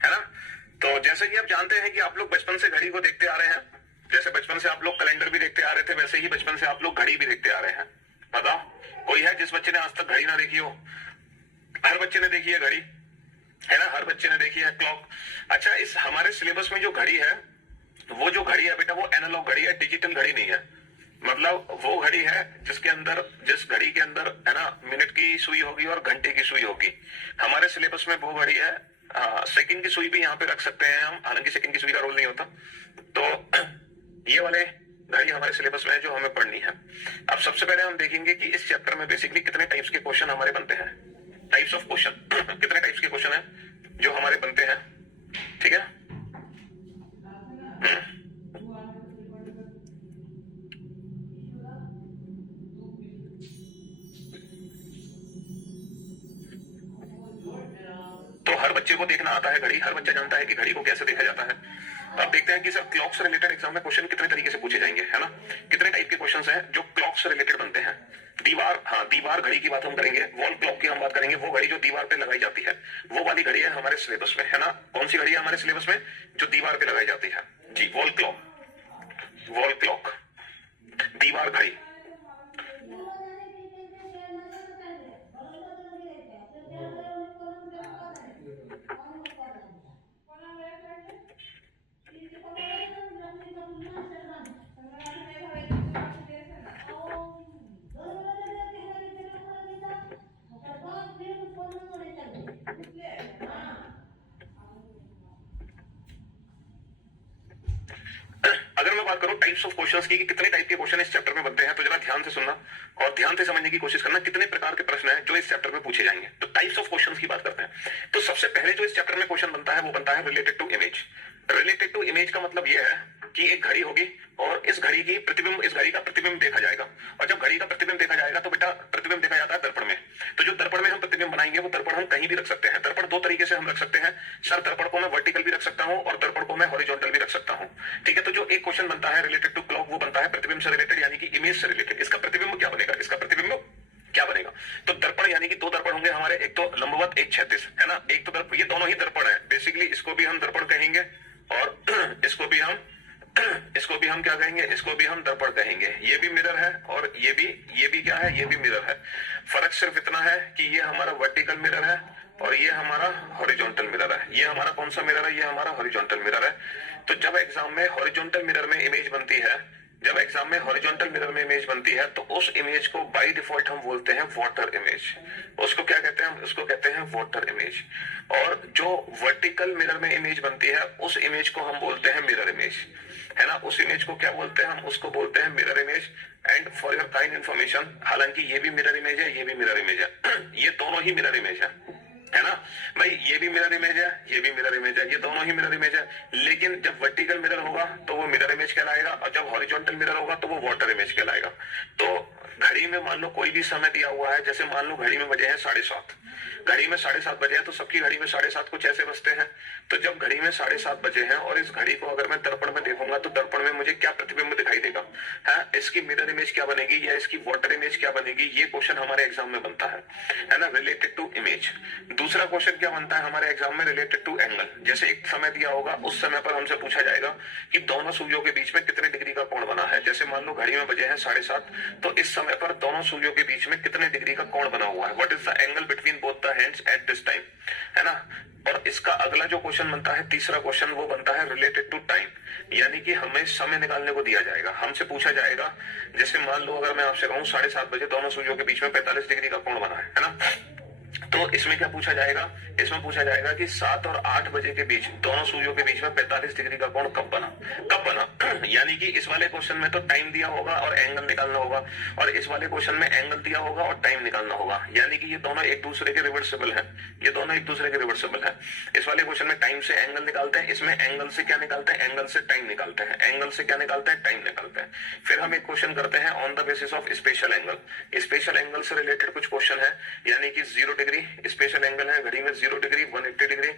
है ना। तो जैसे कि आप जानते हैं कि आप लोग बचपन से घड़ी को देखते आ रहे हैं, जैसे बचपन से आप लोग कैलेंडर भी देखते आ रहे थे, वैसे ही बचपन से आप लोग घड़ी भी देखते आ रहे हैं। बताओ कोई है जिस बच्चे ने आज तक घड़ी ना देखी हो? हर बच्चे ने देखी है घड़ी, है ना, हर बच्चे ने देखी है क्लॉक। अच्छा, इस हमारे सिलेबस में जो घड़ी है, वो जो घड़ी है बेटा वो एनालॉग घड़ी है, डिजिटल घड़ी नहीं है। मतलब वो घड़ी है जिसके अंदर, जिस घड़ी के अंदर है ना मिनट की सुई होगी और घंटे की सुई होगी। हमारे सिलेबस में वो घड़ी है। सेकंड की सुई भी यहाँ पे रख सकते हैं हम, हालांकि सेकंड की सुई का रोल नहीं होता। तो ये वाले घड़ी हमारे सिलेबस में है जो हमें पढ़नी है। अब सबसे पहले हम देखेंगे कि इस चैप्टर में बेसिकली कितने टाइप्स के क्वेश्चन हमारे बनते हैं, टाइप्स ऑफ क्वेश्चन कितने टाइप्स के क्वेश्चन है जो हमारे बनते हैं। ठीक है, तो हर बच्चे को देखना आता है घड़ी, हर बच्चा जानता है कि घड़ी को कैसे देखा जाता है। तो आप देखते हैं कि सर क्लॉक से रिलेटेड एग्जाम में क्वेश्चन कितने तरीके से पूछे जाएंगे, है ना। कितने टाइप के क्वेश्चंस हैं जो क्लॉक से रिलेटेड बनते हैं। दीवार, हाँ दीवार घड़ी की बात हम करेंगे, वॉल क्लॉक की हम बात करेंगे। वो घड़ी जो दीवार पे लगाई जाती है, वो वाली घड़ी है हमारे सिलेबस में, है ना। कौन सी घड़ी है हमारे सिलेबस में? जो दीवार पे लगाई जाती है जी, वॉल क्लॉक, वॉल क्लॉक, दीवार घड़ी। अगर मैं बात करूं टाइप्स ऑफ क्वेश्चंस की कि कितने टाइप के क्वेश्चन इस चैप्टर में बनते हैं, तो जरा ध्यान से सुनना और ध्यान से समझने की कोशिश करना कितने प्रकार के प्रश्न हैं जो इस चैप्टर में पूछे जाएंगे। तो टाइप्स ऑफ क्वेश्चंस की बात करते हैं। तो सबसे पहले जो इस चैप्टर में क्वेश्चन बनता है वो बनता है related to image. Related to image का मतलब यह है कि एक घड़ी होगी और इस घड़ी की प्रतिबिंब, इस घड़ी का प्रतिबिंब देखा जाएगा। और जब घड़ी का प्रतिबिंब देखा जाएगा तो बेटा प्रतिबिंब देखा जाता है दर्पण में। तो जो दर्पण में हम प्रतिबिंब बनाएंगे वो दर्पण हम कहीं भी रख सकते हैं। दर्पण दो तरीके से हम रख सकते हैं सर, दर्पण को मैं वर्टिकल भी रख सकता हूं और दर्पण को मैं हॉरिजॉन्टल भी रख सकता हूं। ठीक है, तो जो एक क्वेश्चन बनता है रिलेटेड टू क्लॉक वो बनता है प्रतिबिंब से रिलेटेड, यानी कि इमेज से रिलेटेड। इसका प्रतिबिंब क्या बनेगा, इसका प्रतिबिंब क्या बनेगा? तो दर्पण यानी कि दो दर्पण होंगे हमारे, एक तो लंबवत एक क्षैतिज, है ना। एक तो दर्पण, ये दोनों ही दर्पण है बेसिकली। इसको भी हम दर्पण कहेंगे और इसको भी हम क्या कहेंगे, इसको भी हम दर्पण कहेंगे। ये भी मिरर है और ये भी क्या है, ये भी मिरर है। फर्क सिर्फ इतना है कि ये हमारा वर्टिकल मिरर है और ये हमारा हॉरिजॉन्टल मिरर है। ये हमारा कौन सा मिरर है? ये हमारा हॉरिजॉन्टल मिरर है। तो जब एग्जाम में हॉरिजॉन्टल मिरर में इमेज बनती है, जब एग्जाम में हॉरिजॉन्टल मिरर में इमेज बनती है तो उस इमेज को बाय डिफॉल्ट हम बोलते हैं वाटर इमेज। उसको क्या कहते हैं? उसको कहते हैं वाटर इमेज। और जो वर्टिकल मिरर में इमेज बनती है उस इमेज को हम बोलते हैं मिरर इमेज, है ना। उस इमेज को क्या बोलते हैं? हम उसको बोलते हैं mirror image. And for your kind information, हालांकि ये भी मिरर इमेज है, ये भी मिरर इमेज है, ये दोनों ही मिरर इमेज है ना भाई। ये भी मिरर इमेज है, ये भी मिरर इमेज है, ये दोनों ही मिरर इमेज है। लेकिन जब वर्टिकल मिरर होगा तो वो मिरर इमेज कहलाएगा और जब हॉरिजॉन्टल मिरर होगा तो वो वाटर इमेज कहलाएगा। तो घड़ी में मान लो कोई भी समय दिया हुआ है, जैसे मान लो घड़ी में बजे हैं 7:30, घड़ी में 7:30 बजे हैं तो सबकी घड़ी में 7:30 कुछ ऐसे बजते हैं। तो जब घड़ी में 7:30 बजे हैं और इस घड़ी को अगर मैं दर्पण में देखूंगा तो दर्पण में मुझे क्या प्रतिबिंब दिखाई देगा, है इसकी मिरर इमेज क्या बनेगी या इसकी वाटर इमेज क्या बनेगी? ये क्वेश्चन हमारे एग्जाम में बनता है ना, रिलेटेड टू इमेज। दूसरा क्वेश्चन क्या बनता है हमारे एग्जाम में? Related to angle. जैसे एक समय दिया होगा, उस समय पर हमसे पूछा जाएगा कि दोनों सूर्यों के बीच में कितने डिग्री का कोण बना है। जैसे मान लो घड़ी में बजे हैं 7:30, तो इस समय पर दोनों सूर्यों के बीच में कितने डिग्री का कोण बना हुआ है, what is the angle between both the hands at this time, है ना। और इसका अगला जो क्वेश्चन बनता है, तीसरा क्वेश्चन, वो बनता है रिलेटेड टू टाइम, यानी कि हमें समय निकालने को दिया जाएगा। हमसे पूछा जाएगा, जैसे मान लो अगर मैं आपसे कहूं 7:30 बजे दोनों सूर्यों के बीच में 45 डिग्री का कोण बना है ना। तो इसमें क्या पूछा जाएगा? इसमें पूछा जाएगा कि 7 और 8 बजे के बीच दोनों सूर्यों के बीच में 45 डिग्री का कोण कब बना, कब बना। यानी कि इस वाले क्वेश्चन में तो टाइम दिया होगा और एंगल निकालना होगा, और इस वाले क्वेश्चन में एंगल दिया होगा और टाइम निकालना होगा। यानी कि ये दोनों एक दूसरे के रिवर्सिबल है, ये दोनों एक दूसरे के रिवर्सिबल है। इस वाले क्वेश्चन में टाइम से एंगल निकालते हैं, इसमें एंगल से क्या निकालते हैं? एंगल से टाइम निकालते हैं। एंगल से क्या निकालते हैं? टाइम निकालते हैं। फिर हम एक क्वेश्चन करते हैं on the basis of special angle. Special angle से रिलेटेड कुछ क्वेश्चन है, यानी कि 0 डिग्री स्पेशल एंगल है घड़ी में, 0 डिग्री, 180 डिग्री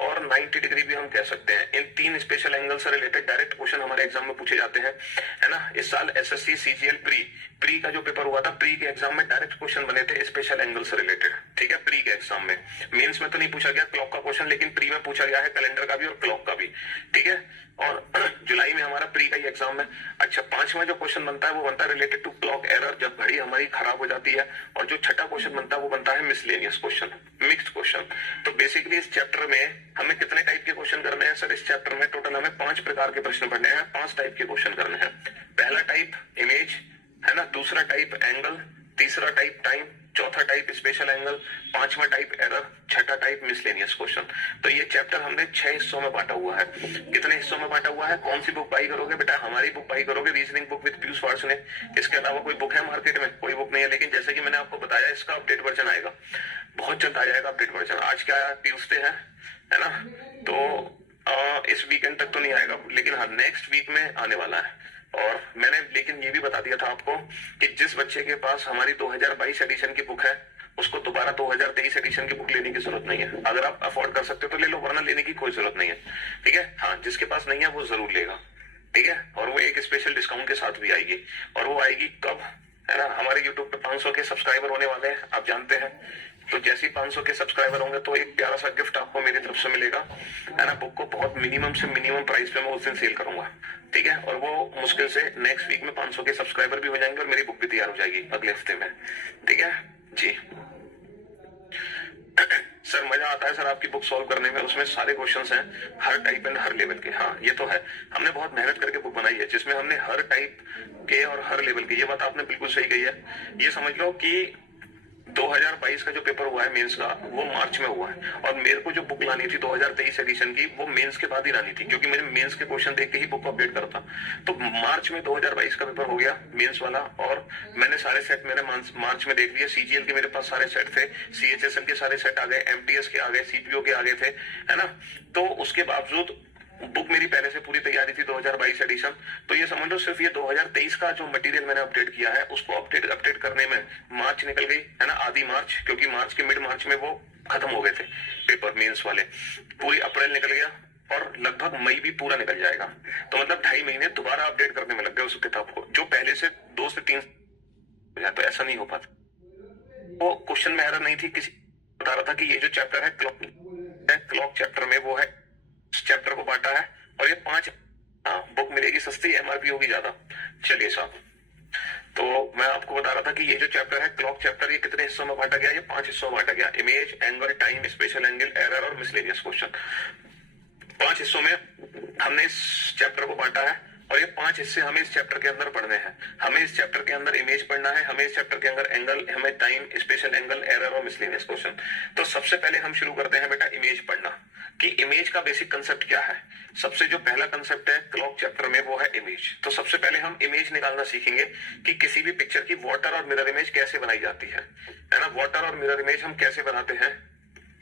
और 90 डिग्री भी हम कह सकते हैं। इन 3 स्पेशल एंगल से रिलेटेड डायरेक्ट क्वेश्चन हमारे एग्जाम में पूछे जाते हैं, है ना। इस साल एसएससी सीजीएल प्री प्री का जो पेपर हुआ था, प्री के एग्जाम में डायरेक्ट क्वेश्चन बने थे स्पेशल एंगल से रिलेटेड, ठीक है, प्री के एग्जाम में। मेंस में तो नहीं पूछा गया क्लॉक का क्वेश्चन, लेकिन प्री में पूछा गया है कैलेंडर का भी और क्लॉक का भी, ठीक है। और जुलाई में हमारा प्री का ही एग्जाम है। अच्छा, 5वां जो क्वेश्चन बनता है वो बनता है रिलेटेड टू क्लॉक एरर, जब घड़ी हमारी खराब हो जाती है। और जो छठा क्वेश्चन बनता है वो बनता है मिसलेनियस क्वेश्चन, मिक्स्ड क्वेश्चन। तो बेसिकली इस चैप्टर में हमें कितने टाइप के क्वेश्चन करने हैं सर? इस चैप्टर में टोटल हमें 5 प्रकार के प्रश्न पढ़ने हैं, 5 टाइप के क्वेश्चन करने हैं। पहला टाइप इमेज है ना, दूसरा टाइप एंगल, तीसरा टाइप टाइम, चौथा टाइप स्पेशल एंगल, 5वां टाइप एरर, छठा टाइप मिसलेनियस क्वेश्चन। तो ये चैप्टर हमने 6 हिस्सों में बांटा हुआ है। कितने हिस्सों में बांटा हुआ है? कौन सी बुक बाई करोगे बेटा? हमारी बुक बाई करोगे, reasoning book with Piyush Varshney. इसके अलावा कोई बुक है मार्केट में? कोई बुक नहीं है। लेकिन जैसे कि मैंने आपको बताया, इसका अपडेट वर्जन आएगा, बहुत जल्द आ जाएगा अपडेट वर्जन। आज क्या ट्यूसडे है ना, तो इस वीकेंड तक तो नहीं आएगा, लेकिन हाँ नेक्स्ट वीक में आने वाला है। और मैंने लेकिन ये भी बता दिया था आपको कि जिस बच्चे के पास हमारी 2022 एडिशन की बुक है, उसको दोबारा 2023 एडिशन की बुक लेने की जरूरत नहीं है। अगर आप अफोर्ड कर सकते हो तो ले लो, वरना लेने की कोई जरूरत नहीं है, ठीक है। हाँ, जिसके पास नहीं है वो जरूर लेगा, ठीक है। और वो एक स्पेशल डिस्काउंट के साथ भी आएगी। और वो आएगी कब, है ना? हमारे यूट्यूब पे 500 के सब्सक्राइबर होने वाले हैं, आप जानते हैं। तो जैसे ही 500 के सब्सक्राइबर होंगे तो एक प्यारा सा गिफ्ट आपको मेरी तरफ से मिलेगा, है ना। बुक को बहुत मिनिमम से मिनिमम प्राइस पे मैं उस दिन सेल करूंगा, ठीक है। और वो मुश्किल से नेक्स्ट वीक में 500 के सब्सक्राइबर भी हो जाएंगे और मेरी बुक भी तैयार हो जाएगी अगले हफ्ते में, ठीक है जी। सर मजा आता है सर आपकी बुक सॉल्व करने में, उसमें सारे क्वेश्चंस हैं हर टाइप एंड हर लेवल के। हाँ ये तो है, हमने बहुत मेहनत करके बुक बनाई है जिसमें हमने हर टाइप के और हर लेवल के, ये बात आपने बिल्कुल सही कही है। ये समझ लो कि 2022 का जो पेपर हुआ है मेंस का, वो मार्च में हुआ है। और मेरे को जो बुक लानी थी 2023 एडिशन की, वो मेंस के बाद ही लानी थी, क्योंकि मुझे मेंस के क्वेश्चन देख के ही बुक को अपडेट करा था। तो मार्च में 2022 का पेपर हो गया मेंस वाला, और मैंने सारे सेट मैंने मार्च में देख लिया। सीजीएल के मेरे पास सारे सेट थे, सीएचएसएल के सारे सेट आ गए, एमटीएस के आ गए, सीपीओ के आ गए थे, है ना। तो उसके बावजूद बुक मेरी पहले से पूरी तैयारी थी 2022 एडिशन। तो ये समझ लो सिर्फ ये 2023 का जो मटेरियल मैंने अपडेट किया है, उसको अपडेट करने में मार्च निकल गई, है ना, आधी मार्च, क्योंकि मार्च के मिड मार्च में वो खत्म हो गए थे पेपर मेंस वाले। पूरी अप्रैल निकल गया और लगभग मई भी पूरा निकल जाएगा। तो मतलब 2.5 महीने दोबारा अपडेट करने में लग गए उस किताब को, जो पहले से 2 से 3 तो ऐसा नहीं हो पाता। वो क्वेश्चन में एरर नहीं थी, किसी बता रहा था कि ये जो चैप्टर है क्लॉक चैप्टर में, वो है चैप्टर को बांटा है। और ये 5 बुक मिलेगी सस्ती, एमआरपी होगी ज्यादा। चलिए साहब, तो मैं आपको बता रहा था कि ये जो चैप्टर है क्लॉक चैप्टर, ये कितने हिस्सों में बांटा गया? ये 5 हिस्सों में बांटा गया। Image, angle, time, special angle, error और मिसलेनियस क्वेश्चन, 5 हिस्सों में हमने इस चैप्टर को बांटा है। और ये 5 हिस्से हमें इस चैप्टर के अंदर पढ़ने हैं। हमें इस चैप्टर के अंदर इमेज पढ़ना है, हमें इस चैप्टर के अंदर एंगल, हमें टाइम, स्पेशल एंगल, एरर और मिसलेनियस क्वेश्चन। तो सबसे पहले हम शुरू करते हैं बेटा इमेज पढ़ना, कि इमेज का बेसिक कंसेप्ट क्या है। सबसे जो पहला कंसेप्ट है क्लॉक चैप्टर में, वो है इमेज। तो सबसे पहले हम इमेज निकालना सीखेंगे कि किसी भी पिक्चर की वाटर और मिरर इमेज कैसे बनाई जाती है ना। वाटर और मिरर इमेज हम कैसे बनाते हैं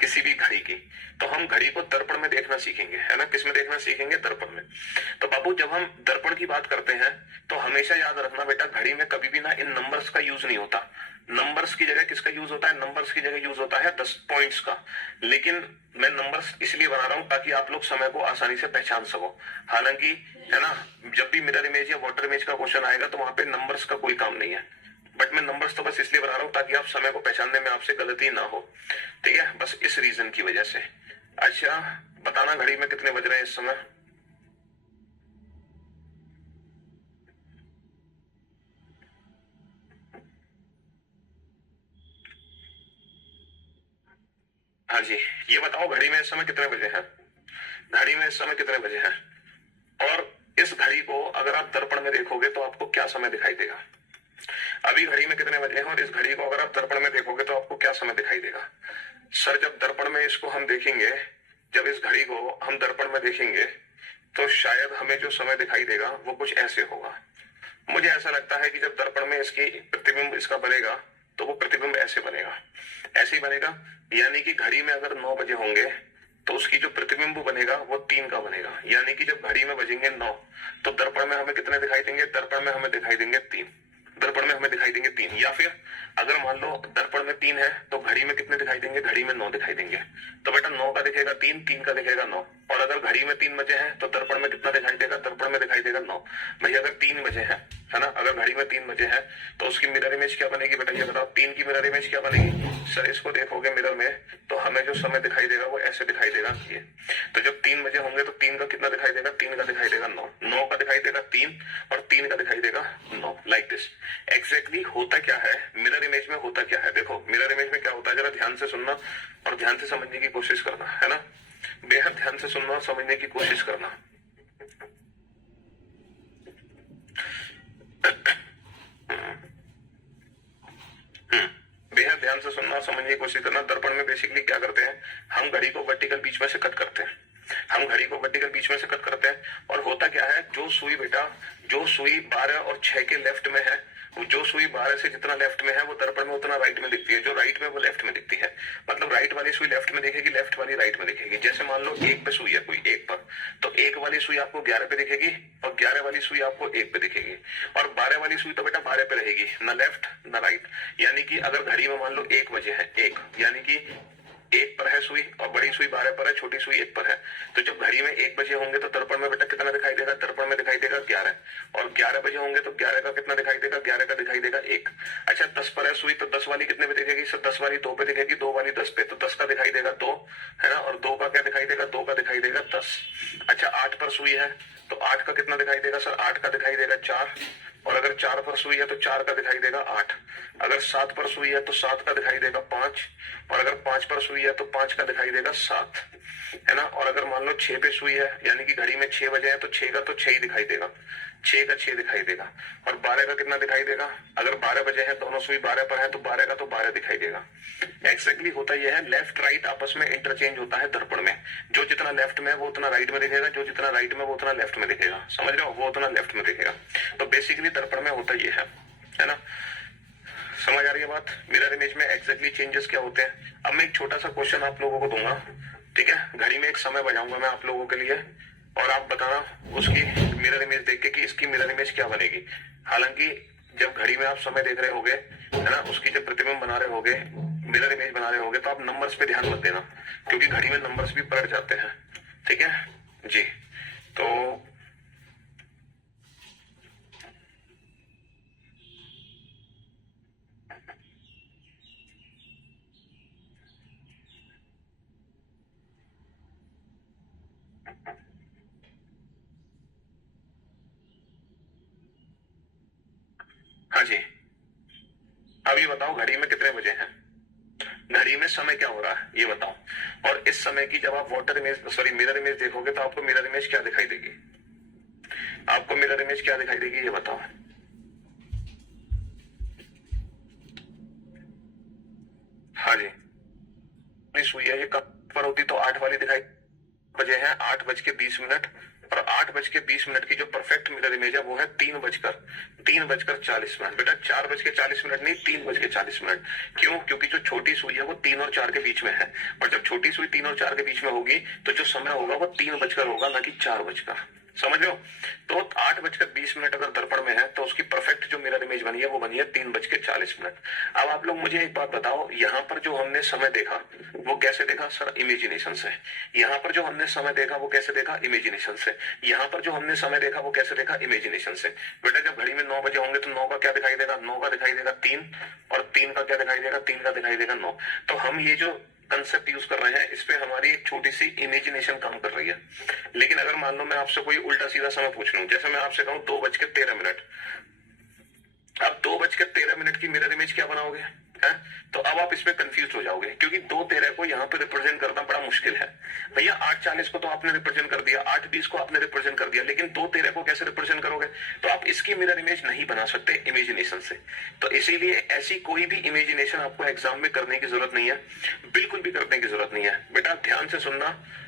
किसी भी घड़ी की? तो हम घड़ी को दर्पण में देखना सीखेंगे, है ना। किस में देखना सीखेंगे? दर्पण में। तो बाबू जब हम दर्पण की बात करते हैं तो हमेशा याद रखना बेटा, घड़ी में कभी भी ना इन नंबर्स का यूज नहीं होता। नंबर्स की जगह किसका यूज होता है? नंबर्स की जगह यूज होता है 10 पॉइंट्स का। लेकिन मैं नंबर्स इसलिए बना रहा हूं ताकि आप लोग समय को आसानी से पहचान सको। हालांकि है ना, जब भी मिरर इमेज या वाटर इमेज का क्वेश्चन आएगा तो वहां पे नंबर्स का कोई काम नहीं है, बट मैं नंबर्स तो बस इसलिए बना रहा हूं ताकि आप समय को पहचानने में आपसे गलती ना हो, ठीक है, बस इस रीजन की वजह से। अच्छा बताना घड़ी में कितने बज रहे हैं इस समय? हाँ जी, ये बताओ घड़ी में इस समय कितने बजे हैं? घड़ी में इस समय कितने बजे हैं? और इस घड़ी को अगर आप दर्पण में देखोगे तो आपको क्या समय दिखाई देगा? अभी घड़ी में कितने बजे हैं और इस घड़ी को अगर आप दर्पण में देखोगे तो आपको क्या समय दिखाई देगा? सर जब दर्पण में इसको हम देखेंगे, जब इस घड़ी को हम दर्पण में देखेंगे तो शायद हमें जो समय दिखाई देगा वो कुछ ऐसे होगा। मुझे ऐसा लगता है कि जब दर्पण में इसकी प्रतिबिंब इसका बनेगा तो वो प्रतिबिंब ऐसे बनेगा, ऐसे ही बनेगा। यानी कि घड़ी में अगर 9 बजे होंगे तो उसकी जो प्रतिबिंब बनेगा वो 3 का बनेगा। यानी कि जब घड़ी में बजेंगे 9 तो दर्पण में हमें कितने दिखाई देंगे? दर्पण में हमें दिखाई देंगे 3। दर्पण में हमें दिखाई देंगे 3। या फिर अगर मान लो दर्पण में 3 है तो घड़ी में कितने दिखाई देंगे, घड़ी में 9 दिखाई देंगे। तो बेटा 9 का दिखेगा 3, 3 का दिखेगा 9। और अगर घड़ी में 3 बजे हैं तो दर्पण में कितना दिखाई देगा, दर्पण में दिखाई देगा 9। भैया अगर 3 बजे है ना, अगर घड़ी में 3 बजे है तो उसकी मिरर इमेज क्या बनेगी बेटा, ये बताओ 3 की मिरर इमेज क्या बनेगी। सर इसको देखोगे मिरर में तो हमें जो समय दिखाई देगा वो ऐसे दिखाई देगा ये। तो जब 3 बजे होंगे तो 3 का कितना दिखाई देगा, 3 का दिखाई देगा 9, 9 का दिखाई देगा 3 और 3 का दिखाई देगा 9, लाइक दिस। एग्जैक्टली होता क्या है मिरर इमेज में, होता क्या है देखो मिरर इमेज में क्या होता है, जरा ध्यान से सुनना और ध्यान से समझने की कोशिश करना, है ना, बेहद ध्यान से सुनना और समझने की कोशिश करना। बेहद ध्यान से सुनना और समझने की कोशिश करना। दर्पण में बेसिकली क्या करते हैं, हम घड़ी को वर्टिकल बीच में से कट करते हैं, हम घड़ी को वर्टिकल बीच में से कट करते हैं। और होता क्या है, जो सुई बेटा, जो सुई 12 और 6 के लेफ्ट में है, जो सुई 12 से जितना लेफ्ट में है वो दर्पण में उतना राइट में दिखती है, जो राइट में वो लेफ्ट में दिखती है। मतलब राइट वाली सुई लेफ्ट में दिखेगी, लेफ्ट वाली राइट में दिखेगी। जैसे मान लो 1 पे सुई है कोई, 1 पर, तो 1 वाली सुई आपको 11 पे दिखेगी और 11 वाली सुई आपको 1 पे दिखेगी। और 12 वाली सुई तो बेटा 12 पे रहेगी, न लेफ्ट न राइट। यानी कि अगर घड़ी में मान लो 1 बजे है, 1 यानी कि 1 पर है सुई और बड़ी सुई 12 पर है, छोटी सुई 1 पर है। तो जब घड़ी में 1 बजे होंगे तो दर्पण में बेटा कितना दिखाई देगा, दर्पण में दिखाई देगा 11। और 11 बजे होंगे तो 11 का कितना दिखाई देगा, 11 का दिखाई देगा 1। अच्छा 10 पर है सुई तो 10 वाली कितने पे दिखेगी सर, 10 वाली 2 पे दिखेगी, 2 वाली 10 पे, तो 10 का दिखाई देगा 2, है ना, और 2 का क्या दिखाई देगा, 2 का दिखाई देगा 10। अच्छा 8 पर सुई है तो 8 का कितना दिखाई देगा सर, 8 का दिखाई देगा 4। और अगर 4 पर सुई है तो 4 का दिखाई देगा 8। अगर 7 पर सुई है तो 7 का दिखाई देगा 5। और अगर 5 पर सुई है तो 5 का दिखाई देगा 7, है ना। और अगर मान लो 6 पे सुई है यानी कि घड़ी में 6 बजे है तो 6 का तो 6 ही दिखाई देगा, 6 का 6 दिखाई देगा। और 12 का कितना दिखाई देगा, अगर 12 बजे है दोनों सुई 12 पर है तो 12 का तो 12 दिखाई देगा। एक्जैक्टली होता यह है, लेफ्ट राइट आपस में इंटरचेंज होता है दर्पण में। जो जितना लेफ्ट में है वो उतना राइट में दिखेगा, जो जितना राइट में वो उतना लेफ्ट में दिखेगा, समझ रहे हो, वो उतना लेफ्ट में दिखेगा। तो बेसिकली दर्पण में होता यह है ना। समझ आ रही है बात। मिरर इमेज में एग्जैक्टली चेंजेस क्या होते हैं। अब मैं एक छोटा सा क्वेश्चन आप लोगों को दूंगा, ठीक है, घड़ी में एक समय बजाऊंगा मैं आप लोगों के लिए और आप बताना उसकी मिरर इमेज देख के कि इसकी मिरर इमेज क्या बनेगी। हालांकि जब घड़ी में आप समय देख रहे होगे, है ना, उसकी जब प्रतिबिंब बना रहे होगे, मिरर इमेज बना रहे होगे, तो आप नंबर्स पे ध्यान मत देना क्योंकि घड़ी में नंबर्स भी पलट जाते हैं, ठीक है जी। तो हाँ जी, अब ये बताओ घड़ी में कितने बजे हैं, घड़ी में समय क्या हो रहा है ये बताओ। और इस समय की जब आप water image sorry mirror image देखोगे तो आपको मिरर इमेज क्या दिखाई देगी, आपको मिरर इमेज क्या दिखाई देगी ये बताओ। हाँ जी, सुई है ये कब पर होती तो 8 वाली दिखाई बजे है 8:20 और 8:20 की जो परफेक्ट मिरर इमेज है वो है 3:40। बेटा 4:40 नहीं, 3:40। क्यों, क्योंकि जो छोटी सुई है वो 3 और 4 के बीच में है और जब छोटी सुई 3 और 4 के बीच में होगी तो जो समय होगा वो 3 होगा ना कि 4। समझ लो। तो 8:20 अगर दर्पण में है तो उसकी परफेक्ट जो मिरर इमेज बनी है वो बनी है 3:40। अब आप लोग मुझे एक बात बताओ, यहाँ पर जो हमने समय देखा वो कैसे देखा सर, इमेजिनेशन से। यहाँ पर जो हमने समय देखा वो कैसे देखा, इमेजिनेशन से। यहाँ पर जो हमने समय देखा वो कैसे देखा, इमेजिनेशन से। बेटा जब घड़ी में 9 बजे होंगे तो 9 का क्या दिखाई देगा, 9 का दिखाई देगा 3 और 3 का क्या दिखाई देगा, 3 का दिखाई देगा 9। तो हम ये जो कंसेप्ट यूज कर रहे हैं इस पे हमारी एक छोटी सी इमेजिनेशन काम कर रही है। लेकिन अगर मान लो मैं आपसे कोई उल्टा सीधा समय पूछ लूं, जैसे मैं आपसे कहूं 2:13, अब 2:13 की मिरर इमेज क्या बनाओगे है? तो अब आप इसमें कंफ्यूज हो जाओगे क्योंकि 2:13 को यहाँ पे रिप्रेजेंट करना बड़ा मुश्किल है। भैया 8:40 को तो आपने रिप्रेजेंट कर दिया, 8:20 को आपने रिप्रेजेंट कर दिया, लेकिन 2:13 को कैसे रिप्रेजेंट करोगे। तो आप इसकी मिरर इमेज नहीं बना सकते इमेजिनेशन से। तो इसीलिए ऐसी कोई भी इमेजिनेशन आपको एग्जाम में करने की जरूरत नहीं है, बिल्कुल भी करने की जरूरत नहीं है। बेटा ध्यान से सुनना,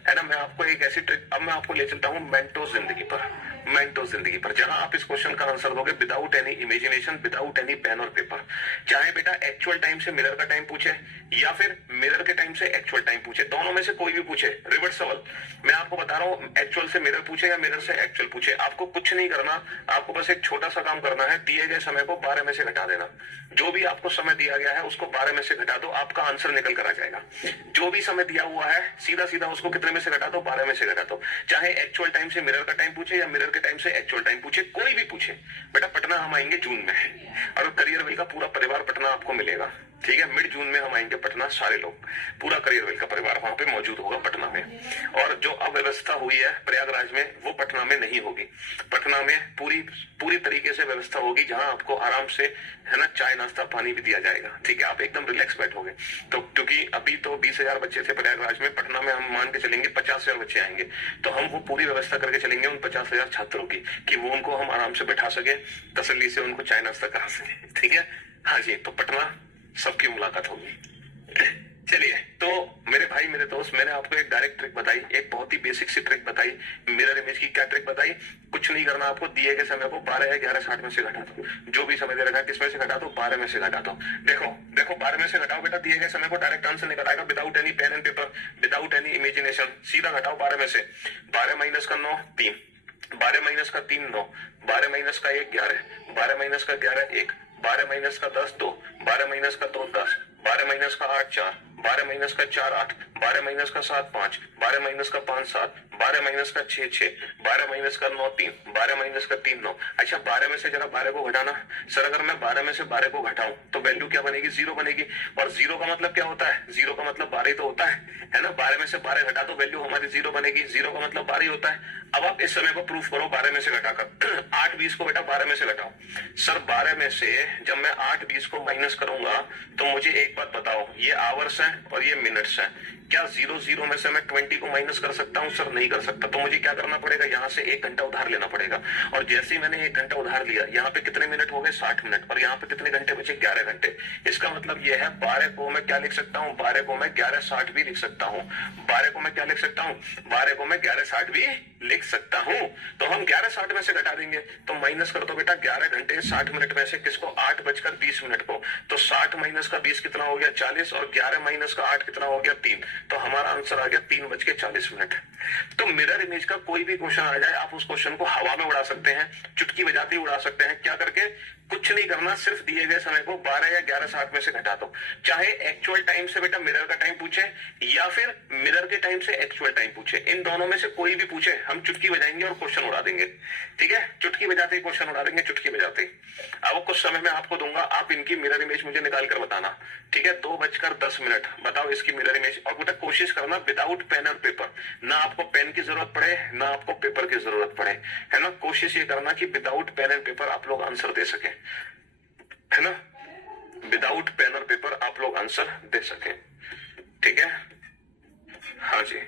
है ना। मैं आपको एक ऐसी ट्रिक, अब मैं आपको ले चलता हूँ मेंटो जिंदगी पर। मेंटो जिंदगी पर, जहां आप इस क्वेश्चन का आंसर दोगे without any imagination, without any pen और पेपर। चाहे बेटा एक्चुअल टाइम से मिरर का टाइम पूछे या फिर मिरर के टाइम से एक्चुअल टाइम पूछे, दोनों में से कोई भी पूछे, रिवर्स सवाल। मैं आपको बता रहा हूं, एक्चुअल से मिरर पूछे या मिरर से एक्चुअल पूछे, आपको कुछ नहीं करना, आपको बस एक छोटा सा काम करना है, दिए गए समय को 12 में से घटा देना। जो भी आपको समय दिया गया है उसको 12 में से घटा दो, आपका आंसर निकल कर आ जाएगा। जो भी समय दिया हुआ है सीधा सीधा उसको कितने में से घटा दो, 12 में से घटा दो। चाहे एक्चुअल टाइम से मिरर का टाइम पूछे या मिरर के टाइम से एक्चुअल टाइम पूछे, कोई भी पूछे। बेटा पटना हम आएंगे जून में, और करियर वेल का पूरा परिवार पटना आपको मिलेगा, ठीक है। मिड जून में हम आएंगे पटना, सारे लोग, पूरा करियर वेल का परिवार वहां पे मौजूद होगा पटना में। और जो अव्यवस्था हुई है प्रयागराज में वो पटना में नहीं होगी। पटना में पूरी तरीके से व्यवस्था होगी, जहां आपको आराम से, है ना, चाय नाश्ता पानी भी दिया जाएगा, ठीक है। आप एकदम रिलैक्स बैठोगे। तो क्योंकि अभी तो 20,000 बच्चे थे प्रयागराज में, पटना में हम मान के चलेंगे 50,000 बच्चे आएंगे, तो हम वो पूरी व्यवस्था करके चलेंगे उन 50,000 छात्रों की, कि वो उनको हम आराम से बैठा सके, तसल्ली से उनको चाय नाश्ता करा सके, ठीक है। हाँ जी, तो पटना सबकी मुलाकात होगी। चलिए, तो मेरे भाई मेरे दोस्त, मैंने आपको एक डायरेक्ट ट्रिक बताई, एक बहुत ही बेसिक सी ट्रिक बताई, मिरर इमेज की। क्या ट्रिक बताई? कुछ नहीं करना, आपको दिए गए समय को 12 या 11:60 में से घटा दो। जो भी समय दे रखा है किसमें से घटा दो, 12 में से घटा दो। देखो 12 में से घटाओ बेटा, दिए गए समय को डायरेक्ट आंसर निकल आएगा, without any pen and paper, without any imagination. सीधा घटाओ 12 में से। 12 माइनस का 9 3, 12 माइनस का 3 9, 12 माइनस का 1 11, 12 माइनस का 11 1, 12 माइनस का 10 2, 12 माइनस का 2 10, 12 माइनस का 8 4, 12 माइनस का 4 8, 12 माइनस का 7 5, 12 माइनस का 5 7, 12 माइनस का 6 6, 12 माइनस का 9 3, 12 माइनस का 3 9। अच्छा, 12 में से जरा 12 को घटाना। सर अगर मैं 12 में से 12 को घटाऊं तो वैल्यू क्या बनेगी, 0 बनेगी। और 0 का मतलब क्या होता है, 0 का मतलब 12 ही तो होता है ना। 12 में से 12 घटा तो वैल्यू हमारी 0 बनेगी, 0 का मतलब 12 ही होता है। अब आप इस समय को प्रूफ करो 12 में से घटाकर। 8 20 को बेटा 12 में से घटाओ। सर 12 में से जब मैं 8 20 को माइनस करूंगा तो मुझे एक बात बताओ, ये आवर्स है और ये मिनट्स है, क्या 0 0 में से मैं 20 को माइनस कर सकता हूं? सर नहीं कर सकता। तो मुझे क्या करना पड़ेगा, यहाँ से 1 घंटा उधार लेना पड़ेगा। और जैसे ही मैंने 1 घंटा उधार लिया, यहाँ पे कितने मिनट हो गए, 60 मिनट, और यहाँ पे कितने घंटे बचे, 11 घंटे। इसका मतलब यह है 12 को मैं क्या लिख सकता हूँ, 12 को मैं 11:60 भी लिख सकता हूँ। 12 को मैं क्या लिख सकता हूँ, 12 को मैं 11:60 भी लिख सकता हूँ। तो हम 11:60 में से घटा देंगे, तो माइनस कर दो बेटा 11 घंटे 60 मिनट में से किसको, 8:20 को। तो 60 माइनस का 20 कितना हो गया, 40, और 11 माइनस का 8 कितना हो गया, 3। तो हमारा आंसर आ गया 3:40। तो मिरर इमेज का कोई भी क्वेश्चन आ जाए, आप उस क्वेश्चन को हवा में उड़ा सकते हैं, चुटकी बजाते उड़ा सकते हैं। क्या करके, कुछ नहीं करना, सिर्फ दिए गए समय को 12 या 11:60 में से घटा दो। चाहे एक्चुअल टाइम से बेटा मिरर का टाइम पूछे या फिर मिरर के टाइम से एक्चुअल टाइम पूछे, इन दोनों में से कोई भी पूछे, हम चुटकी बजाएंगे और क्वेश्चन उड़ा देंगे, ठीक है। चुटकी बजाते ही क्वेश्चन उड़ा देंगे, चुटकी बजाते ही। अब कुछ समय में आपको दूंगा, आप इनकी मिरर इमेज मुझे निकाल कर बताना, ठीक है। 2:10 बताओ इसकी मिरर इमेज। और बेटा कोशिश करना विदाउट पेन और पेपर, ना आपको पेन की जरूरत पड़े ना आपको पेपर की जरूरत पड़े, है ना। कोशिश ये करना कि विदाउट पेन एंड पेपर आप लोग आंसर दे सके, है ना। विदाउट पेन और पेपर आप लोग आंसर दे सके, ठीक है। हाँ जी,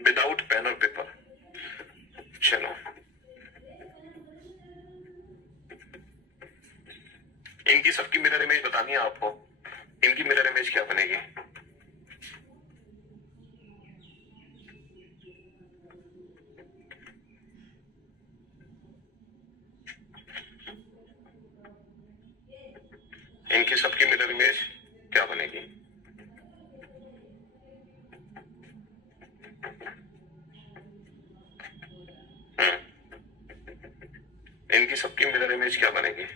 विदाउट पेन और पेपर। चलो, इनकी सबकी मिरर इमेज बतानी है आपको। इनकी मिरर इमेज क्या बनेगी, इनकी सबकी मिरर इमेज क्या बनेगी। इनकी सबकी मिरर इमेज क्या बनेगी,